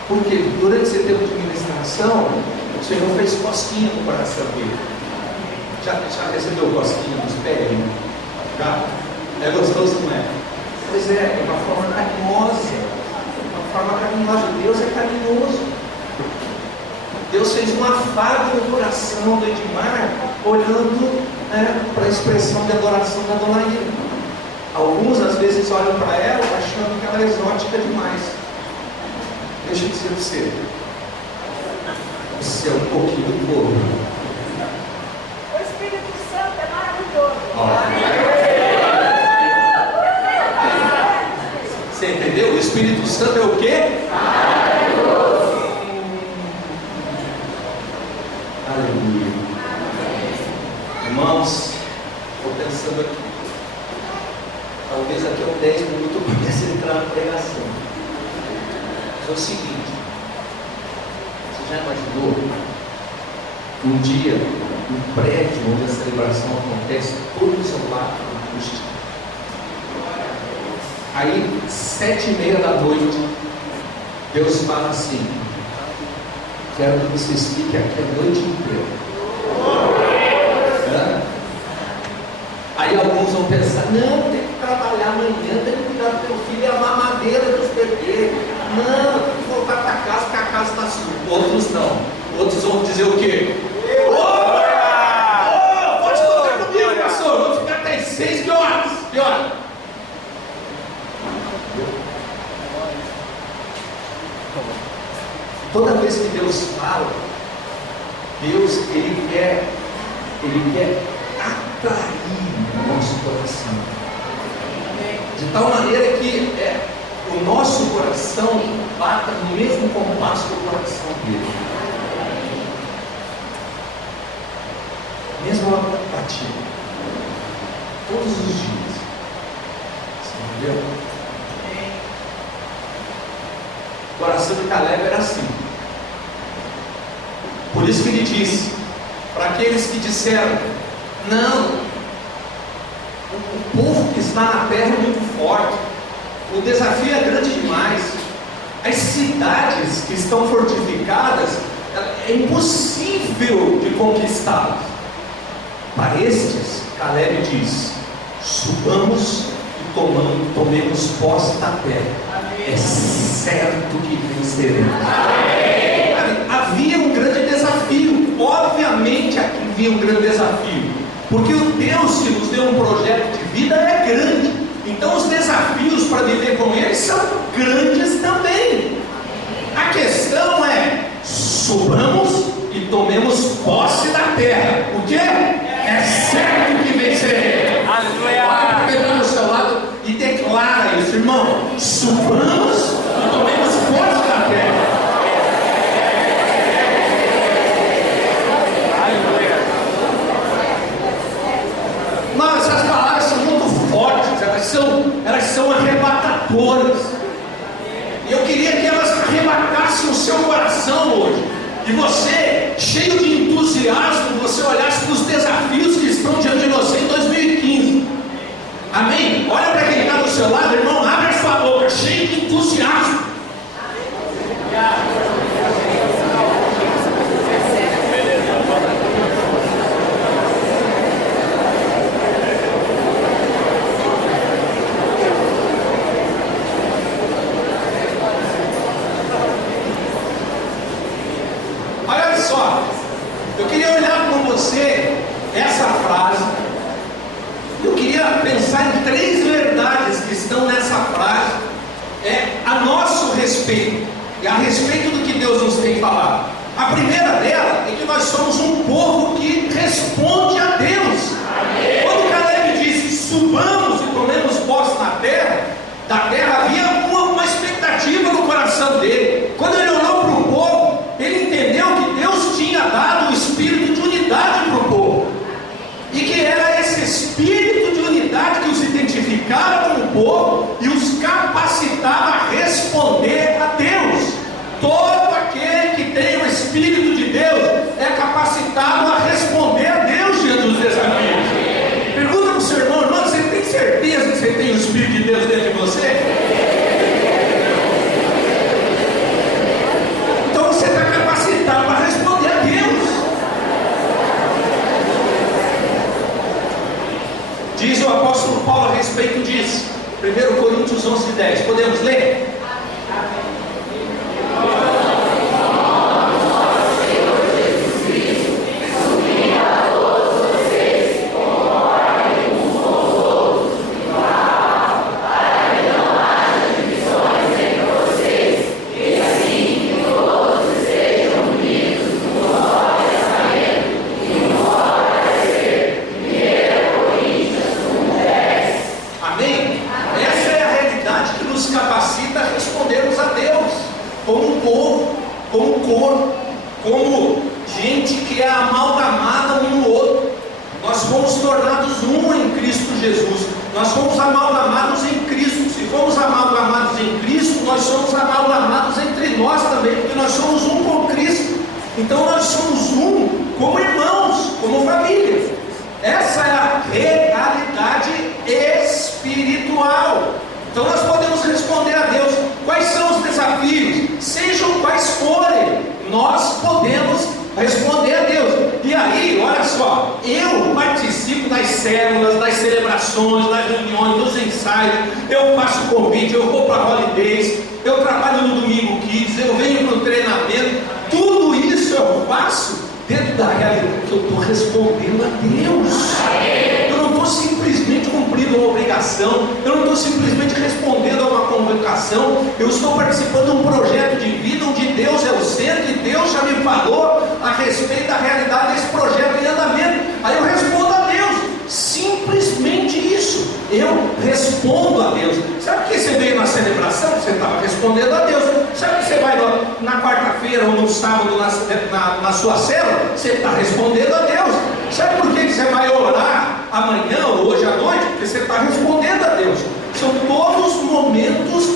Porque durante esse tempo de ministração, o Senhor fez cosquinha no coração dele. Já recebeu cosquinha nos pés? Já? É gostoso, não é? Pois é uma forma carinhosa. Uma forma carinhosa. Deus é carinhoso. Deus fez um afago no coração do Edmar, olhando para a expressão de adoração da dona Ira. Alguns às vezes olham para ela achando que ela é exótica demais. Deixa eu dizer para você é um pouquinho do povo. O Espírito Santo é maravilhoso. Você entendeu? O Espírito Santo é o quê? Maravilhoso. Aleluia. Irmãos, estou pensando aqui. Talvez daqui a 10 minutos eu comece a entrar na pregação. É o seguinte, você já imaginou um dia, um prédio onde a celebração acontece todo isolado, acústico? Aí, 7h30 da noite, Deus fala assim: quero que vocês fiquem aqui a noite inteira. Aí alguns vão pensar: não, tem que trabalhar amanhã, tem que cuidar do teu filho, é a mamadeira dos bebês. Não, tem que voltar para casa, porque a casa está suja. Outros não. Outros vão dizer o quê? Pode contar comigo, pastor. Vou ficar até as 6, que horas? Que horas? Toda vez que Deus fala, Deus, Ele quer atrair o nosso coração. De tal maneira que o nosso coração bata no mesmo compasso do coração dele. Mesma batida. Todos os dias. Você entendeu? O coração de Caleb era assim. Por isso que ele disse, para aqueles que disseram: não, o povo que está na terra é muito forte, o desafio é grande demais, as cidades que estão fortificadas, é impossível de conquistá-las. Para estes, Caleb diz: subamos e tomemos posse da terra, é certo que venceremos. Havia um grande desafio, obviamente havia um grande desafio, porque o Deus que nos deu um projeto de vida é Então os desafios para viver com Ele são grandes também. A questão é: subamos e tomemos posse da terra. O que? É certo que venceremos. Aleluia! Olha para quem está do seu lado e declara isso, irmão. Subamos e tomemos posse da terra. Não, essas palavras são muito fortes, elas são arrebatadoras. E eu queria que elas arrebatassem o seu coração hoje. E você, cheio de entusiasmo, você olhasse para os desafios que estão diante de você em 2015. Amém? Olha para quem está do seu lado, irmão, abre a sua boca, cheio de entusiasmo. Olha só, eu queria olhar com você essa frase. Eu queria pensar em 3 verdades que estão nessa frase, a nosso respeito, e a respeito do que Deus nos tem falado. A primeira dela é que nós somos um povo que responde a Deus. Amém. Quando Caleb disse: subamos e tomemos posse da terra havia uma expectativa no coração dele. Quando ele olhou para o povo, ele entendeu que Deus tinha dado o espírito de unidade para o povo, e que era esse espírito de unidade que os identificava com o povo e os capacitava a responder a Deus. Todo aquele que tem o espírito de Deus é capacitado a responder a Deus diante dos desafios. Pergunta para o seu irmão: irmão, você tem certeza que você tem o espírito de Deus dentro de você? Então você está capacitado para responder a Deus. Diz o apóstolo Paulo a respeito disso, 1 Coríntios 11:10. Podemos ler? Então nós somos um como irmãos, como família. Essa é a realidade espiritual. Então nós podemos responder a Deus. Quais são os desafios? Sejam quais forem, nós podemos responder a Deus. E aí, olha só, eu participo das células, das celebrações, das reuniões, dos ensaios, eu faço convite, eu vou para holidays, eu trabalho no Domingo Kids, eu venho para o treinamento. Tudo isso eu faço dentro da realidade que eu estou respondendo a Deus. Eu não estou simplesmente cumprindo uma obrigação, eu não estou simplesmente respondendo a uma convocação, eu estou participando de um projeto de vida onde Deus é o centro, e Deus já me falou a respeito da realidade desse projeto em andamento. Aí eu respondo a Deus, simplesmente isso, eu respondo a Deus. Sabe que você veio na celebração? Você estava respondendo a Deus. Sabe que você vai na quarta-feira ou no sábado na sua célula? Você está respondendo a Deus. Sabe por que você vai orar amanhã ou hoje à noite? Porque você está respondendo a Deus. São todos momentos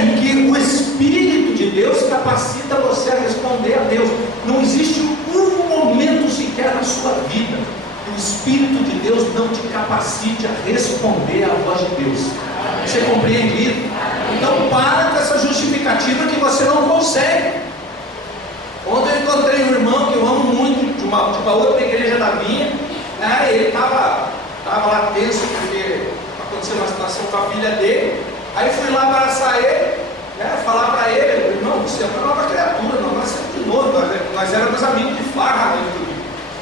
em que o Espírito de Deus capacita você a responder a Deus. Não existe um momento sequer na sua vida que o Espírito de Deus não te capacite a responder à voz de Deus. Você compreende isso? Então para com essa justificativa que você não consegue. Ontem eu encontrei um irmão que eu amo muito, de uma outra igreja da minha. Ele estava lá tenso porque aconteceu uma situação com a filha dele. Aí fui lá abraçar ele, falar para ele: irmão, você é uma nova criatura, nós nascemos de novo, nós éramos amigos de farra.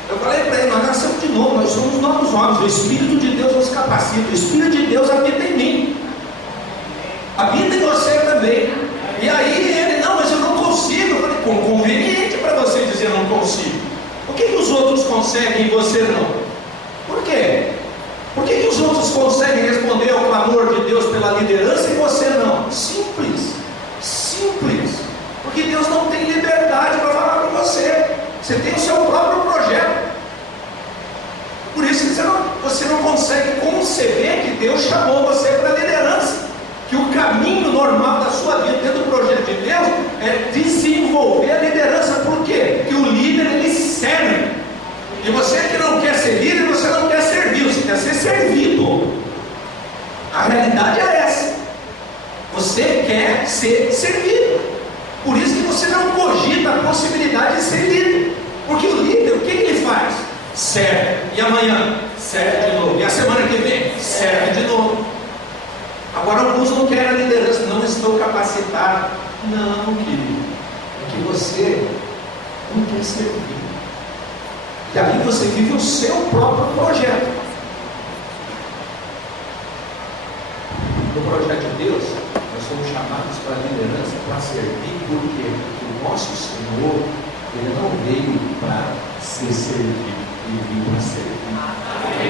Eu falei para ele: nós nascemos de novo, nós somos novos homens, o Espírito de Deus nos capacita, o Espírito de Deus habita em mim. Habita em você também. E aí ele, não, mas eu não consigo. Eu falei, conveniente para você dizer não consigo. Por que os outros conseguem e você não? Por quê? Por que os outros conseguem responder ao clamor de Deus pela liderança e você não? Simples. Simples. Porque Deus não tem liberdade para falar com você. Você tem o seu próprio projeto. Por isso que você não consegue conceber que Deus chamou você para a liderança. Que o caminho normal da sua vida dentro do projeto de Deus é desenvolver a liderança. Por quê? Porque o líder, ele serve. E você que não quer ser líder, você não quer servir, você quer ser servido. A realidade é essa. Você quer ser servido. Por isso que você não cogita a possibilidade de ser líder. Porque o líder, o que ele faz? Serve. E amanhã? Serve de novo. E a semana que vem? Serve de novo. Agora alguns não querem a liderança. Não estou capacitado. Não, querido. É que você não quer servir. E aí você vive o seu próprio projeto. No projeto de Deus, nós somos chamados para a liderança, para servir. Por quê? Porque o nosso Senhor, Ele não veio para ser servido, Ele veio para servir.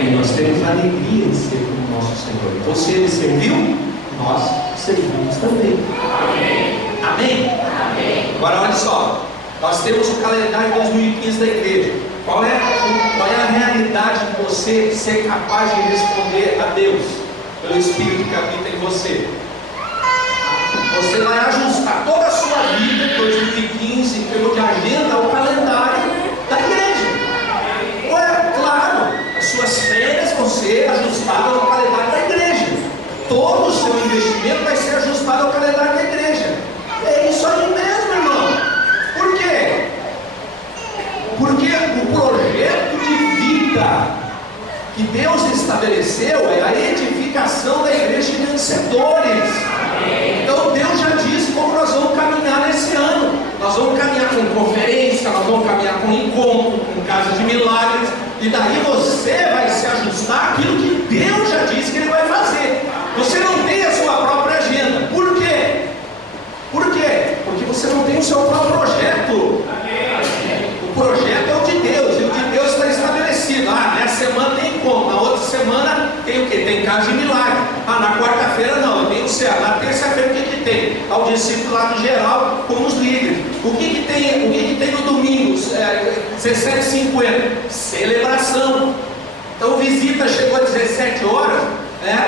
E nós temos alegria em ser como o nosso Senhor. Então, se Ele serviu, nós servimos também. Amém? Amém? Amém. Agora olha só, nós temos o calendário 2015 da igreja. Qual é a realidade de você ser capaz de responder a Deus pelo Espírito que habita em você? Você vai ajustar toda a sua vida em 2015 em termos de agenda ao calendário da igreja. Claro, as suas férias vão ser ajustadas ao calendário da igreja. Todo o seu investimento vai ser ajustado ao calendário da igreja. É isso aí mesmo, irmão. Por quê? Porque o projeto de vida que Deus estabeleceu é a edificação da igreja de vencedores. Então Deus já disse como nós vamos caminhar nesse ano. Nós vamos caminhar com conferência, nós vamos caminhar com encontro, com casa de milagres. E daí você vai se ajustar àquilo que Deus já disse que Ele vai fazer. Você não tem a sua própria agenda. Por quê? Por quê? Porque você não tem o seu próprio projeto. O projeto é o de Deus, e o de Deus está estabelecido. Nessa semana tem encontro, na outra semana tem o quê? Tem casa de milagre. Na quarta-feira não, eu tenho o céu. Na terça-feira o que tem? Ao discipulado geral com os líderes. O que tem no domingo? 17h50, celebração. Então visita chegou às 17 horas,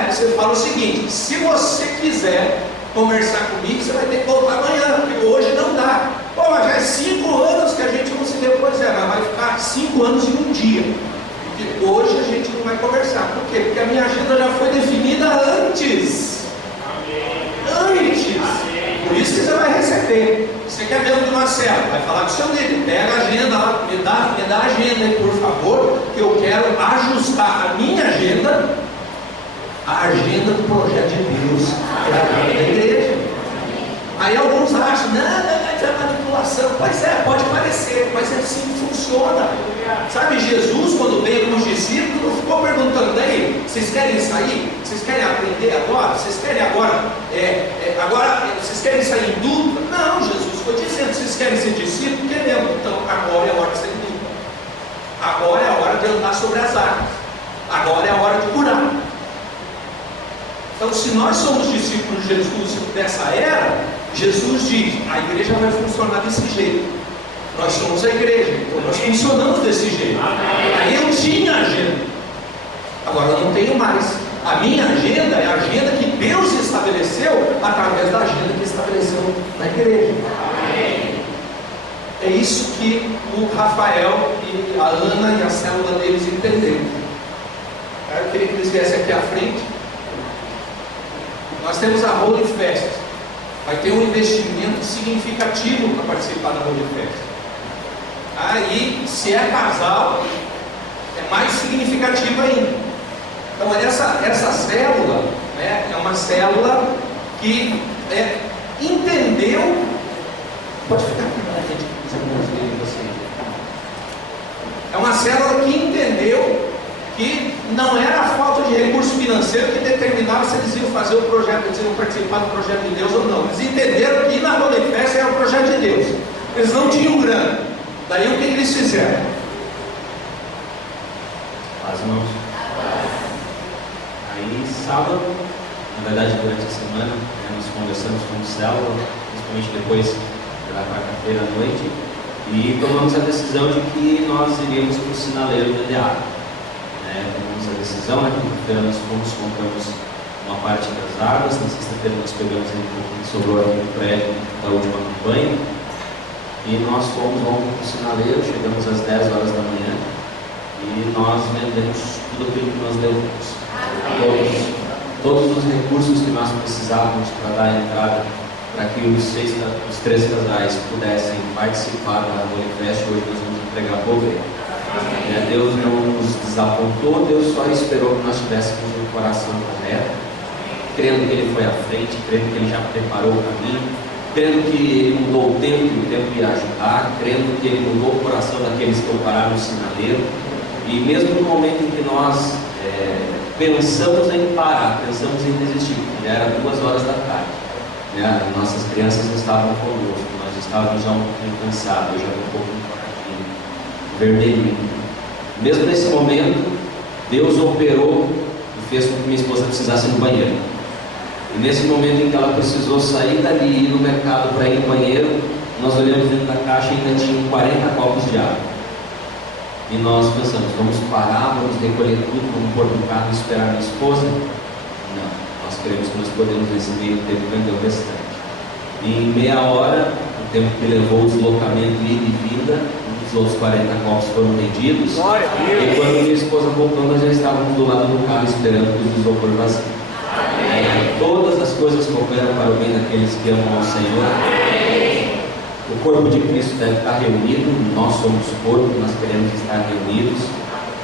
você fala o seguinte: se você quiser conversar comigo, você vai ter que voltar amanhã, porque hoje não dá. Mas já é 5 anos que a gente não se deu. Pois é, mas vai ficar 5 anos em um dia. Porque hoje a gente não vai conversar. Por quê? Porque a minha agenda já foi definida antes. Antes. Por isso que você vai receber. Você quer ver o Marcelo? Vai falar com o seu líder. Pega a agenda lá, me dá a agenda aí, por favor, que eu quero ajustar a minha agenda à agenda do projeto de Deus para a agenda da igreja. Aí alguns acham, não, isso é manipulação. Pois é, pode parecer, mas é assim que funciona. Sabe, Jesus, quando veio com os discípulos, não ficou perguntando: daí, vocês querem sair? Vocês querem aprender agora? Vocês querem agora? Vocês querem sair em dúvida? Não, Jesus foi dizendo: vocês querem ser discípulos? Queremos. Então, agora é a hora de ser dúvida. Agora é a hora de andar sobre as águas. Agora é a hora de curar. Então, se nós somos discípulos de Jesus dessa era, Jesus diz: a igreja vai funcionar desse jeito. Nós somos a igreja, então nós funcionamos desse jeito. Aí eu tinha agenda, agora eu não tenho mais. A minha agenda é a agenda que Deus estabeleceu através da agenda que estabeleceu na igreja. É isso que o Rafael e a Ana e a célula deles entenderam. Eu queria que eles viessem aqui à frente. Nós temos a Holy Fest. Vai ter um investimento significativo para participar da Holy Fest. Aí, se é casal, é mais significativo ainda. Então, essa célula, é uma célula que entendeu. Pode ficar aqui para a gente ver você. É uma célula que entendeu que não era a falta de recurso financeiro que determinava se eles iam fazer o projeto, eles iam participar do projeto de Deus ou não. Eles entenderam que na Holy Fest era o projeto de Deus. Eles não tinham grana. Daí o que eles fizeram? Paz, irmãos. Aí, sábado, na verdade, durante a semana, nós conversamos com o célula, principalmente depois da quarta-feira à noite, e tomamos a decisão de que nós iríamos para o sinaleiro do EDA. Tomamos a decisão, na quinta-feira nós compramos uma parte das águas, na sexta-feira nós pegamos um pouco que sobrou aqui no prédio da última campanha, e nós fomos para o sinaleiro, chegamos às 10 horas da manhã, e nós vendemos tudo aquilo que nós devemos. Todos os recursos que nós precisávamos para dar a entrada para que os 3 casais pudessem participar da Holy Fest, hoje nós vamos entregar para o governo. Deus não nos desapontou, Deus só esperou que nós tivéssemos um coração correto, crendo que Ele foi à frente, crendo que Ele já preparou o caminho, crendo que Ele mudou o tempo e o tempo ia ajudar, crendo que Ele mudou o coração daqueles que pararam no sinaleiro. E mesmo no momento em que nós pensamos em parar, pensamos em desistir, já era 2 horas da tarde, nossas crianças estavam conosco, nós estávamos já um pouquinho cansados, eu já um pouco vermelhinho. Mesmo nesse momento, Deus operou e fez com que minha esposa precisasse ir no banheiro. E nesse momento em que ela precisou sair dali e ir no mercado para ir no banheiro, nós olhamos dentro da caixa e ainda tinham 40 copos de água. E nós pensamos, vamos parar, vamos recolher tudo, vamos pôr no carro e esperar minha esposa? Não, nós queremos que nós podemos nesse meio tempo vender o restante. E em meia hora, o tempo que levou o deslocamento ida e vinda, os outros 40 copos foram vendidos. E quando minha esposa voltou, nós já estávamos do lado do carro esperando que o isopor vazio. Todas as coisas cooperam para o bem daqueles que amam ao Senhor. O corpo de Cristo deve estar reunido, nós somos corpo, nós queremos estar reunidos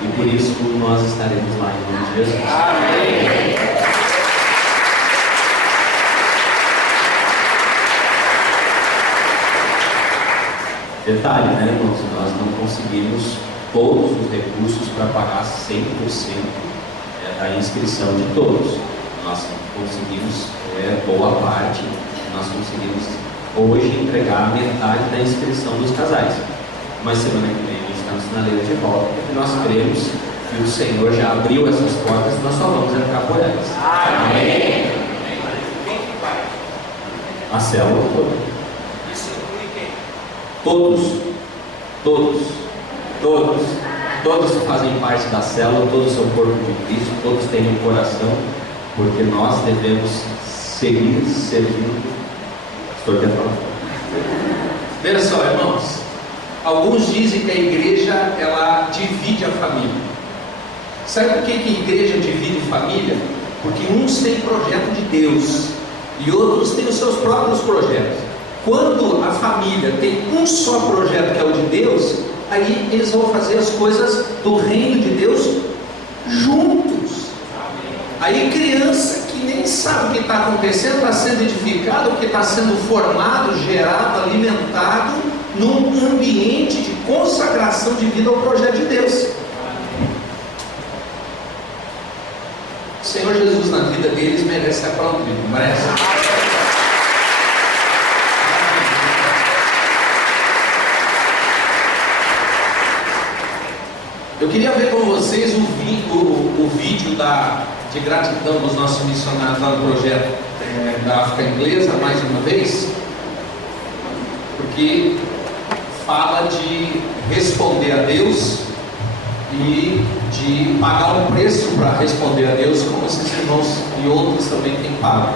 e por isso nós estaremos lá em nome de Jesus. Amém. Detalhe, irmãos, nós não conseguimos todos os recursos para pagar 100% da inscrição de todos. Nós conseguimos boa parte, nós conseguimos hoje entregar a metade da inscrição dos casais. Mas semana que vem a gente está no sinaleiro de volta, porque nós cremos que o Senhor já abriu essas portas e nós só vamos entrar por elas. Amém. A célula toda. Todos fazem parte da célula, todos são corpo de Cristo, todos têm um coração, porque nós devemos seguir servindo. Estou querendo falar. Veja só, irmãos, alguns dizem que a igreja ela divide a família. Sabe por que a igreja divide família? Porque uns têm projeto de Deus e outros têm os seus próprios projetos. Quando a família tem um só projeto que é o de Deus, aí eles vão fazer as coisas do reino de Deus juntos. Aí criança que nem sabe o que está acontecendo, está sendo edificado, que está sendo formado, gerado, alimentado num ambiente de consagração de vida ao projeto de Deus. O Senhor Jesus na vida deles merece aplaudir, não merece? Eu queria ver com vocês o vídeo de gratidão dos nossos missionários lá no projeto da África Inglesa, mais uma vez, porque fala de responder a Deus e de pagar um preço para responder a Deus, como esses irmãos e outros também têm pago.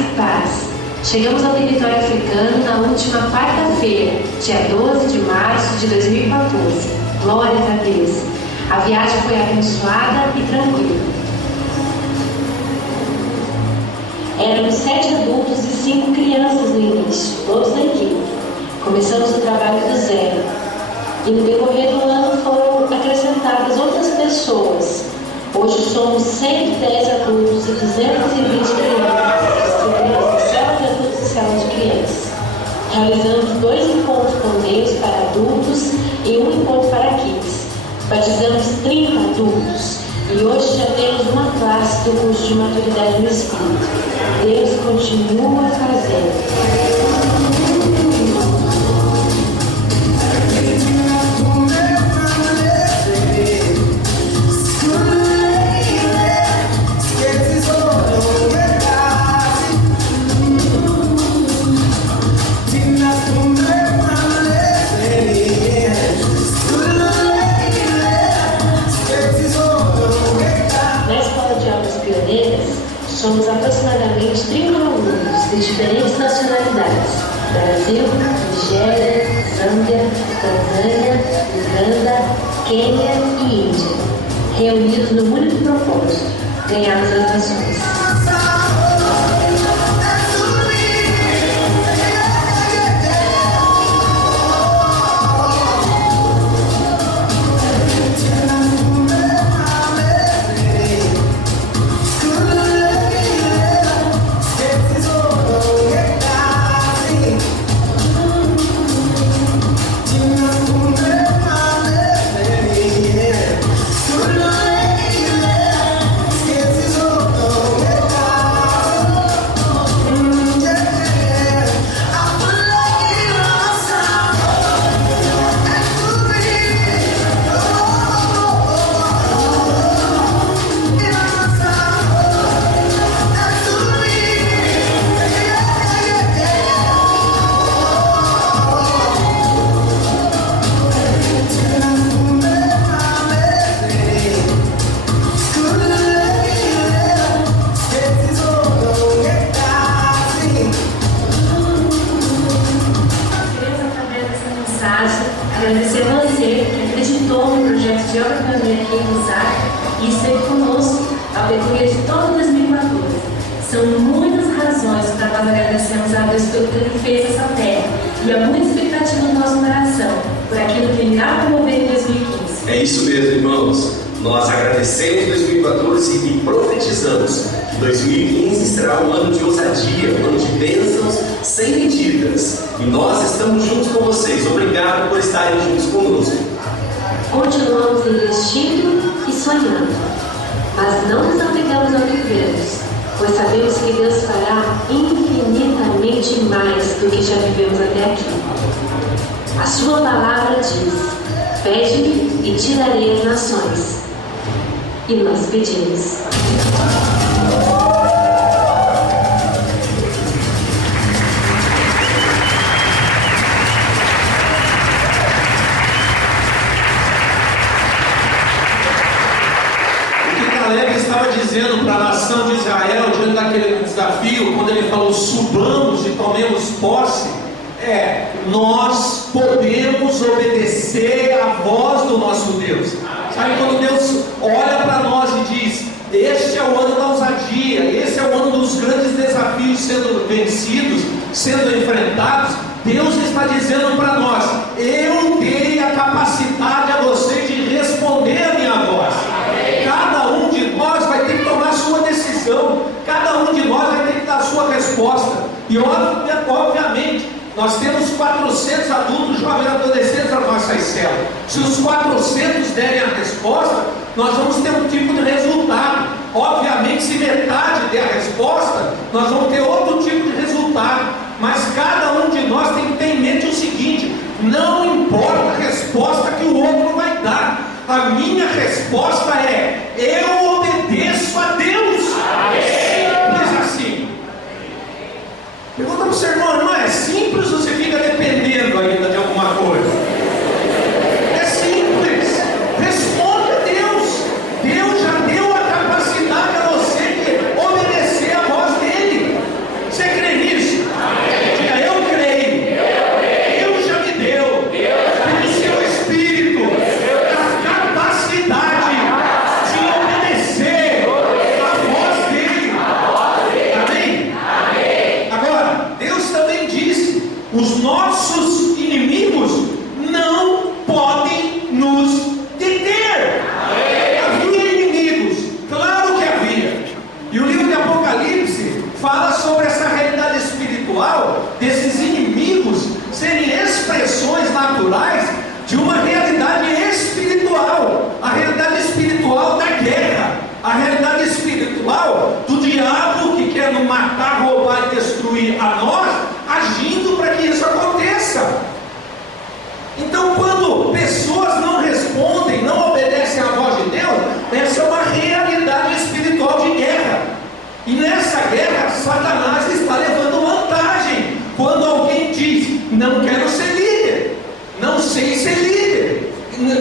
Graça e paz. Chegamos ao território africano na última quarta-feira, dia 12 de março de 2014. Glórias a Deus. A viagem foi abençoada e tranquila. Éramos 7 adultos e 5 crianças no início, todos da equipe. Começamos o trabalho do zero. E no decorrer do ano foram acrescentadas outras pessoas. Hoje somos 110 adultos e 220 crianças, distribuídos em célula de adultos e célula de crianças. Realizamos 2 encontros com Deus para adultos e 1 encontro para kids. Batizamos 30 adultos e hoje já temos uma classe do curso de maturidade no Espírito. Deus continua fazendo. Somos aproximadamente 30 alunos de diferentes nacionalidades: Brasil, Nigéria, Zâmbia, Tanzânia, Uganda, Quênia e Índia, reunidos no único propósito: ganharmos as nações. Agradecer a você que acreditou no projeto de obra família aqui em Isaac e esteve conosco ao decorrer de todo 2014. São muitas razões para nós agradecermos a Deus pelo que Ele fez essa terra e há muita expectativa no nosso coração por aquilo que Ele irá promover em 2015. É isso mesmo, irmãos. Nós agradecemos 2014 e profetizamos que 2015 será um ano de ousadia, um ano de bênçãos sem medidas. E nós estamos juntos com vocês. Obrigado por estarem juntos conosco. Continuamos investindo e sonhando, mas não nos apegamos ao que vemos, pois sabemos que Deus fará infinitamente mais do que já vivemos até aqui. A sua palavra diz: pede-me e te darei as nações. E nós pedimos. Caleb estava dizendo para a nação de Israel, diante daquele desafio, quando ele falou: subamos e tomemos posse, nós podemos obedecer à voz do nosso Deus. Sabe, quando Deus olha para nós e diz: este é o ano da ousadia, esse é o ano dos grandes desafios sendo vencidos, sendo enfrentados, Deus está dizendo para nós: eu dei a capacidade a você de responder a minha voz. Cada um de nós vai ter que tomar a sua decisão, cada um de nós vai ter que dar a sua resposta. E obviamente nós temos 400 adultos, jovens, adolescentes nas nossas células. Se os 400 derem a resposta, nós vamos ter um tipo de resultado. Obviamente, se metade der a resposta, nós vamos ter outro tipo de resultado. Mas cada um de nós tem que ter em mente o seguinte: não importa a resposta que o outro vai dar, a minha resposta é: eu obedeço a Deus. Simples assim. Pergunta para o seu irmão: não é simples ou você fica dependendo ainda de alguma coisa? É simples. Responde a Deus. Deus já deu a capacidade a você de obedecer a voz dele. sobre essa realidade espiritual, desses inimigos serem expressões naturais de uma realidade espiritual, a realidade espiritual da guerra, a realidade espiritual do diabo que quer nos matar, roubar e destruir a nós, agindo para que isso aconteça. Então, quando pessoas não respondem, não obedecem à voz de Deus, essa é uma realidade espiritual de guerra. E nessa guerra, Satanás está levando vantagem. Quando alguém diz, não quero ser líder, não sei ser líder,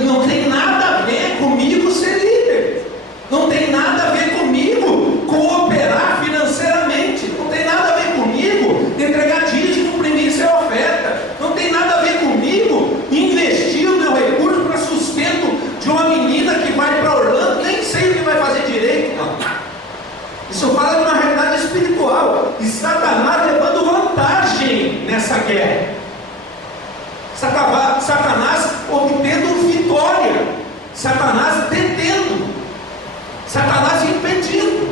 não tem nada a ver comigo ser líder, não tem nada a ver comigo cooperar financeiramente, não tem nada a ver comigo entregar dízimo, primícia e oferta, não tem nada a ver comigo investir o meu recurso para sustento de uma menina que vai para Orlando, nem sei o que vai fazer direito, não. Isso fala de uma realidade espiritual, e Satanás levando vantagem nessa guerra, Satanás obtendo vitória, Satanás detendo, Satanás impedindo.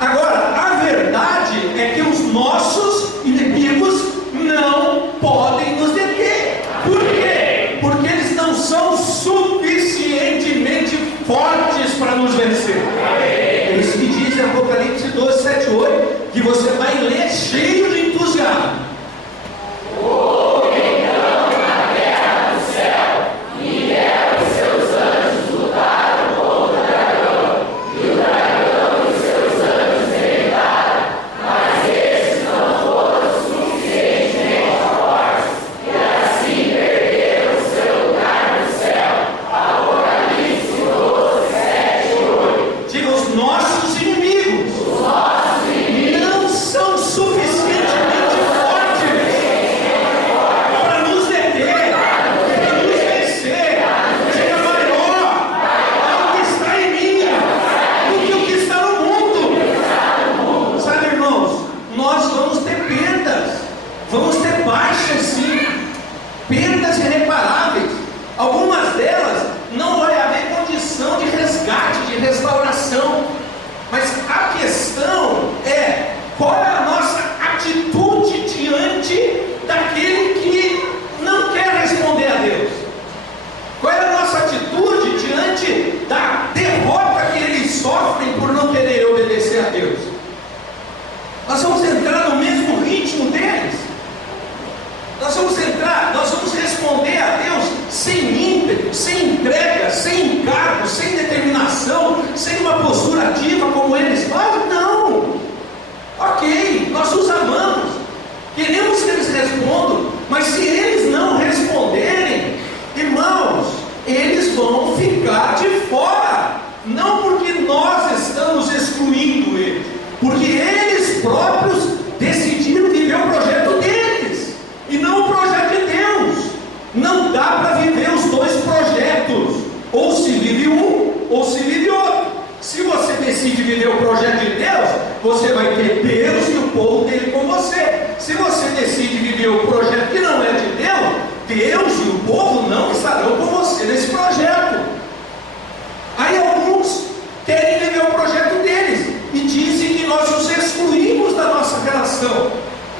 Agora, a verdade é que os nossos inimigos não podem nos deter. Por quê? Porque eles não são suficientemente fortes para nos vencer. É isso que diz em Apocalipse 12, 7, 8, que você vai ler cheio de entusiasmo.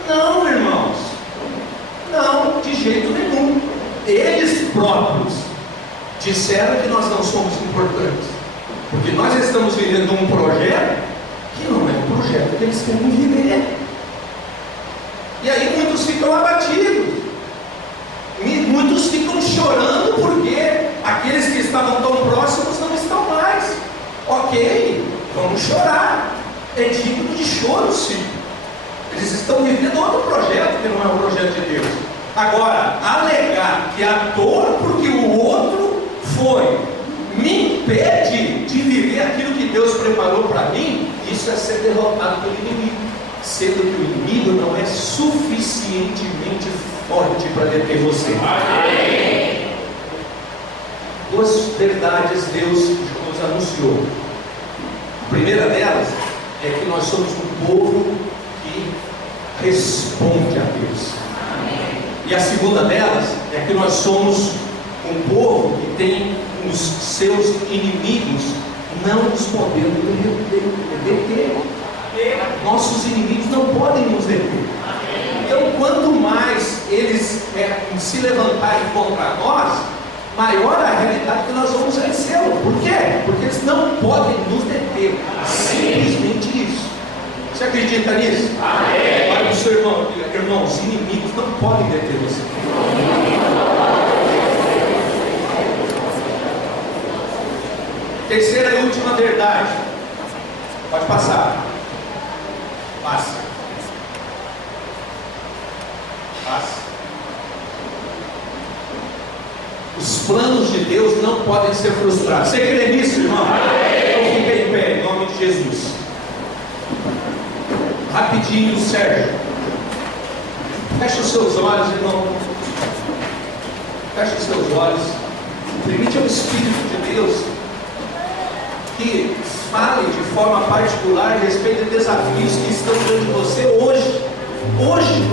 Não, irmãos, não, de jeito nenhum. Eles próprios disseram que nós não somos importantes, porque nós estamos vivendo um projeto que não é um projeto que eles querem viver. E aí muitos ficam abatidos, muitos ficam chorando porque aqueles que estavam tão próximos não estão mais. Ok, vamos chorar, é digno de choro, sim. Eles estão vivendo outro projeto que não é o projeto de Deus. Agora, alegar que a dor porque o outro foi me impede de viver aquilo que Deus preparou para mim, isso é ser derrotado pelo inimigo, sendo que o inimigo não é suficientemente forte para deter você. Amém. Duas verdades Deus nos anunciou. A primeira delas é que nós somos um povo que responde a Deus. Amém. E a segunda delas é que nós somos um povo que tem os seus inimigos não nos podendo deter. Nossos inimigos não podem nos deter. Então, quanto mais eles se levantarem contra nós, maior a realidade que nós vamos vencê-lo. Por quê? Porque eles não podem nos deter. Simplesmente isso. Você acredita nisso? Amém. Olha para o seu irmão, irmão, os inimigos não podem deter você. Terceira e última verdade. Pode passar. Passa. Passa. Os planos de Deus não podem ser frustrados. Você crê nisso, irmão? Então fica em pé, em nome de Jesus. Rapidinho, Sérgio. Fecha os seus olhos, irmão. Fecha os seus olhos. Permite ao Espírito de Deus que fale de forma particular a respeito de desafios que estão diante de você hoje. Hoje.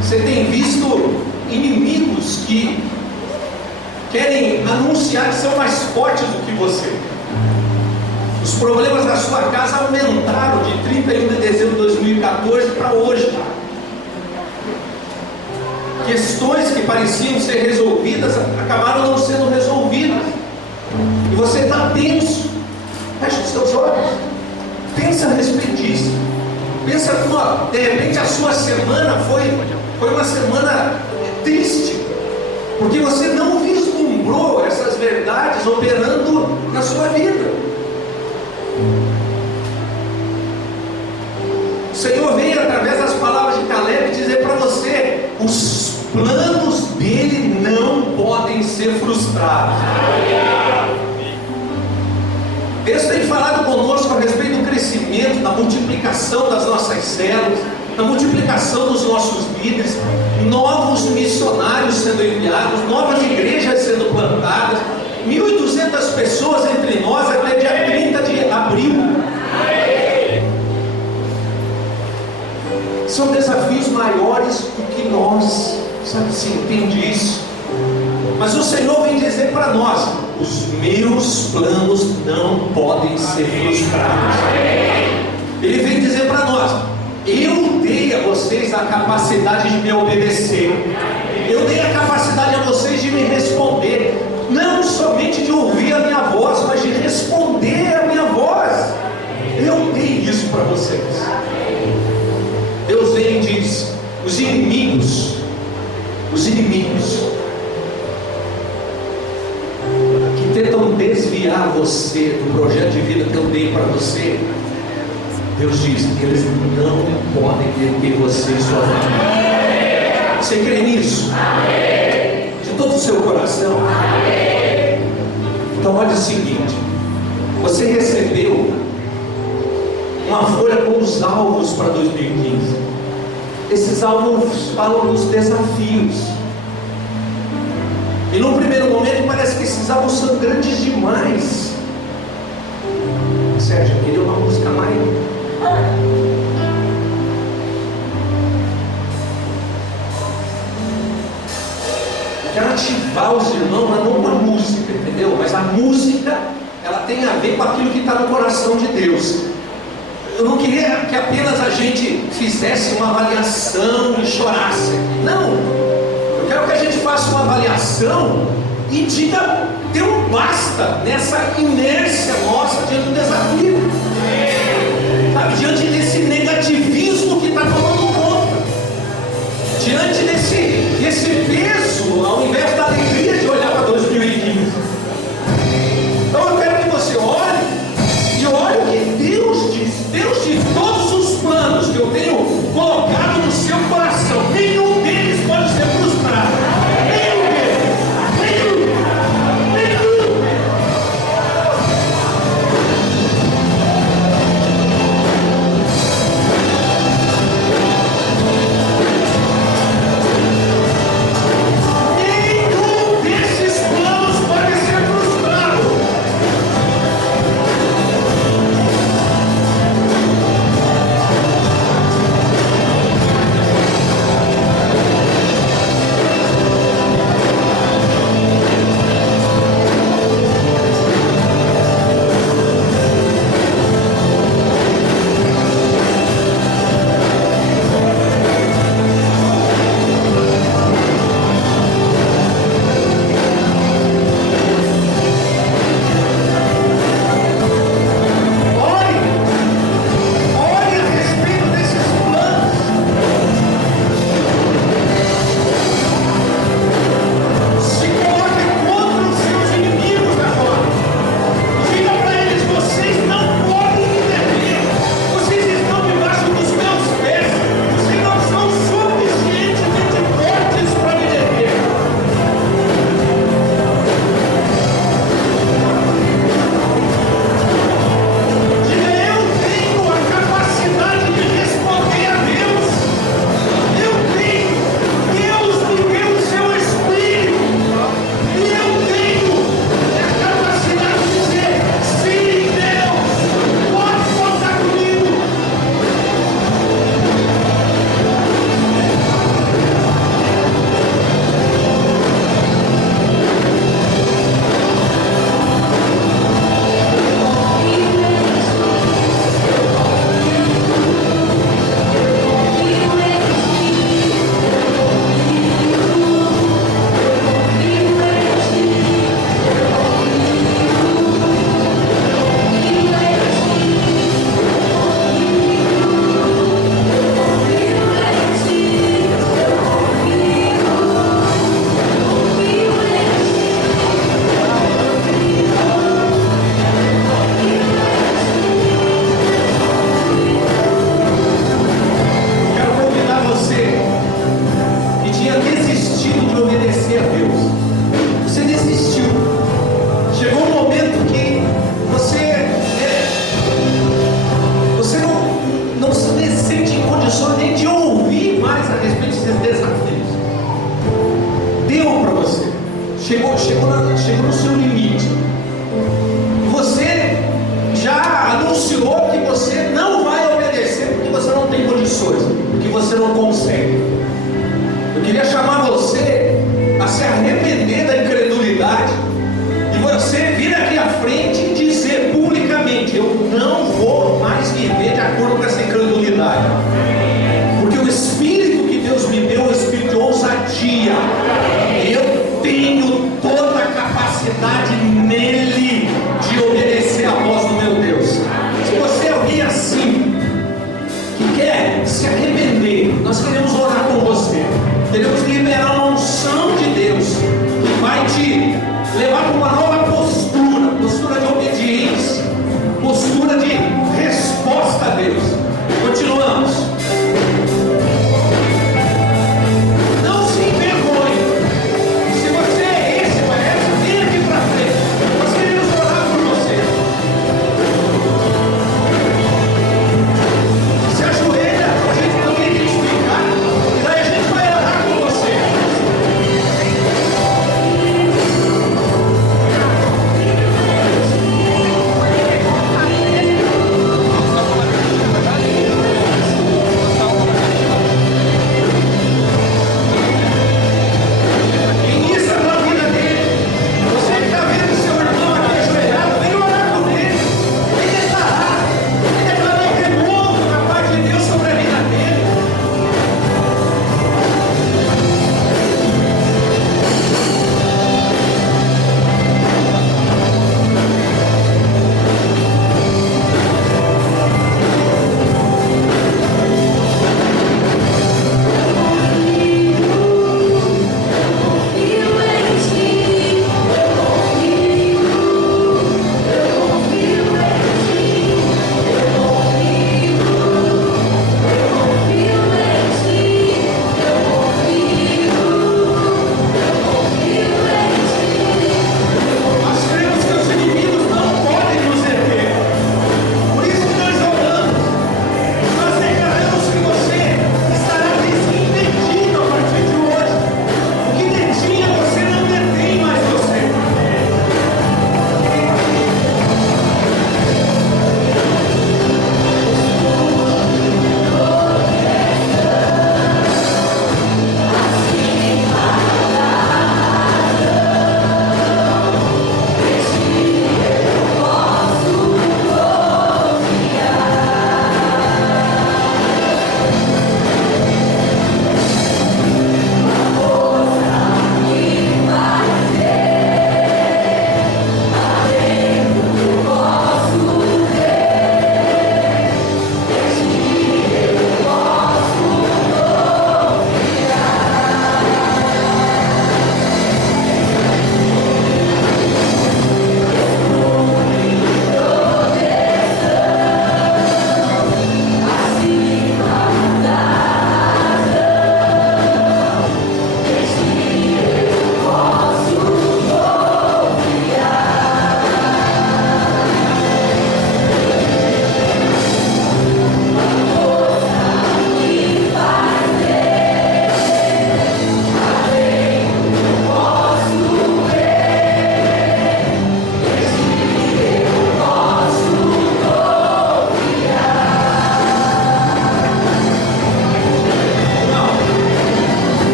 Você tem visto inimigos que querem anunciar que são mais fortes do que você. Os problemas da sua casa aumentaram de 31 de dezembro de 2014 para hoje. Questões que pareciam ser resolvidas acabaram não sendo resolvidas. E você está tenso. Feche os seus olhos. Pensa a respeito disso. Pensa como de repente a sua semana foi uma semana triste, porque você não vislumbrou essas verdades operando na sua vida. O Senhor veio através das palavras de Caleb dizer para você: os planos dele não podem ser frustrados. Deus tem falado conosco a respeito do crescimento, da multiplicação das nossas células, da multiplicação dos nossos líderes, novos missionários sendo enviados, novas igrejas sendo plantadas, 1.200 pessoas entre nós até dia 30 de abril. São desafios maiores do que nós, sabe, se entende isso? Mas o Senhor vem dizer para nós: os meus planos não podem ser frustrados. Ele vem dizer para nós: eu dei a vocês a capacidade de me obedecer. Eu dei a capacidade a vocês de me responder. Não somente de ouvir a minha voz, mas de responder a minha voz. Eu dei isso para vocês. Deus vem e diz: os inimigos que tentam desviar você do projeto de vida que eu dei para você, Deus diz que eles não podem deter você e sua família. Você crê nisso? De todo o seu coração? Então olha o seguinte: você recebeu uma folha com os alvos para 2015. Esses alvos falam dos desafios. E num primeiro momento parece que esses alvos são grandes demais. Sérgio, queria uma música mais. Eu quero ativar os irmãos, mas não uma música, entendeu? Mas a música, ela tem a ver com aquilo que está no coração de Deus. Eu não queria que apenas a gente fizesse uma avaliação e chorasse. Não. Eu quero que a gente faça uma avaliação e diga: deu um basta nessa inércia nossa diante do desafio. Sabe, diante desse negativismo que está tomando conta. Diante desse peso, ao invés da alegria de olhar para 2015. Então eu quero que você olhe e olhe o que Deus diz. Deus diz: todos os planos que eu tenho colocado no seu coração, nenhum deles pode ser frustrado. Nenhum deles. chegou no seu limite. Você já anunciou que você não vai obedecer porque você não tem condições, porque você não consegue. Eu queria chamar você a se arrepender da incredulidade e você vir aqui à frente e dizer publicamente: eu não vou mais viver de acordo com essa incredulidade, porque o Espírito que Deus me deu é o Espírito de ousadia. Eu tenho toda a capacidade nele de obedecer a voz do meu Deus. Se você é alguém assim, que quer se arrepender, nós queremos orar com você. Queremos liberar uma unção de Deus que vai te levar para uma nova postura, postura de obediência, postura de resposta a Deus. Continuamos. Não se envergonhe. Se você é esse ou é essa, vem aqui para frente. Nós queremos orar por você. Se ajoelha, a gente não tem que explicar. E daí a gente vai orar com você.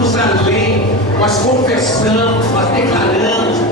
vamos além, nós confessamos, nós declaramos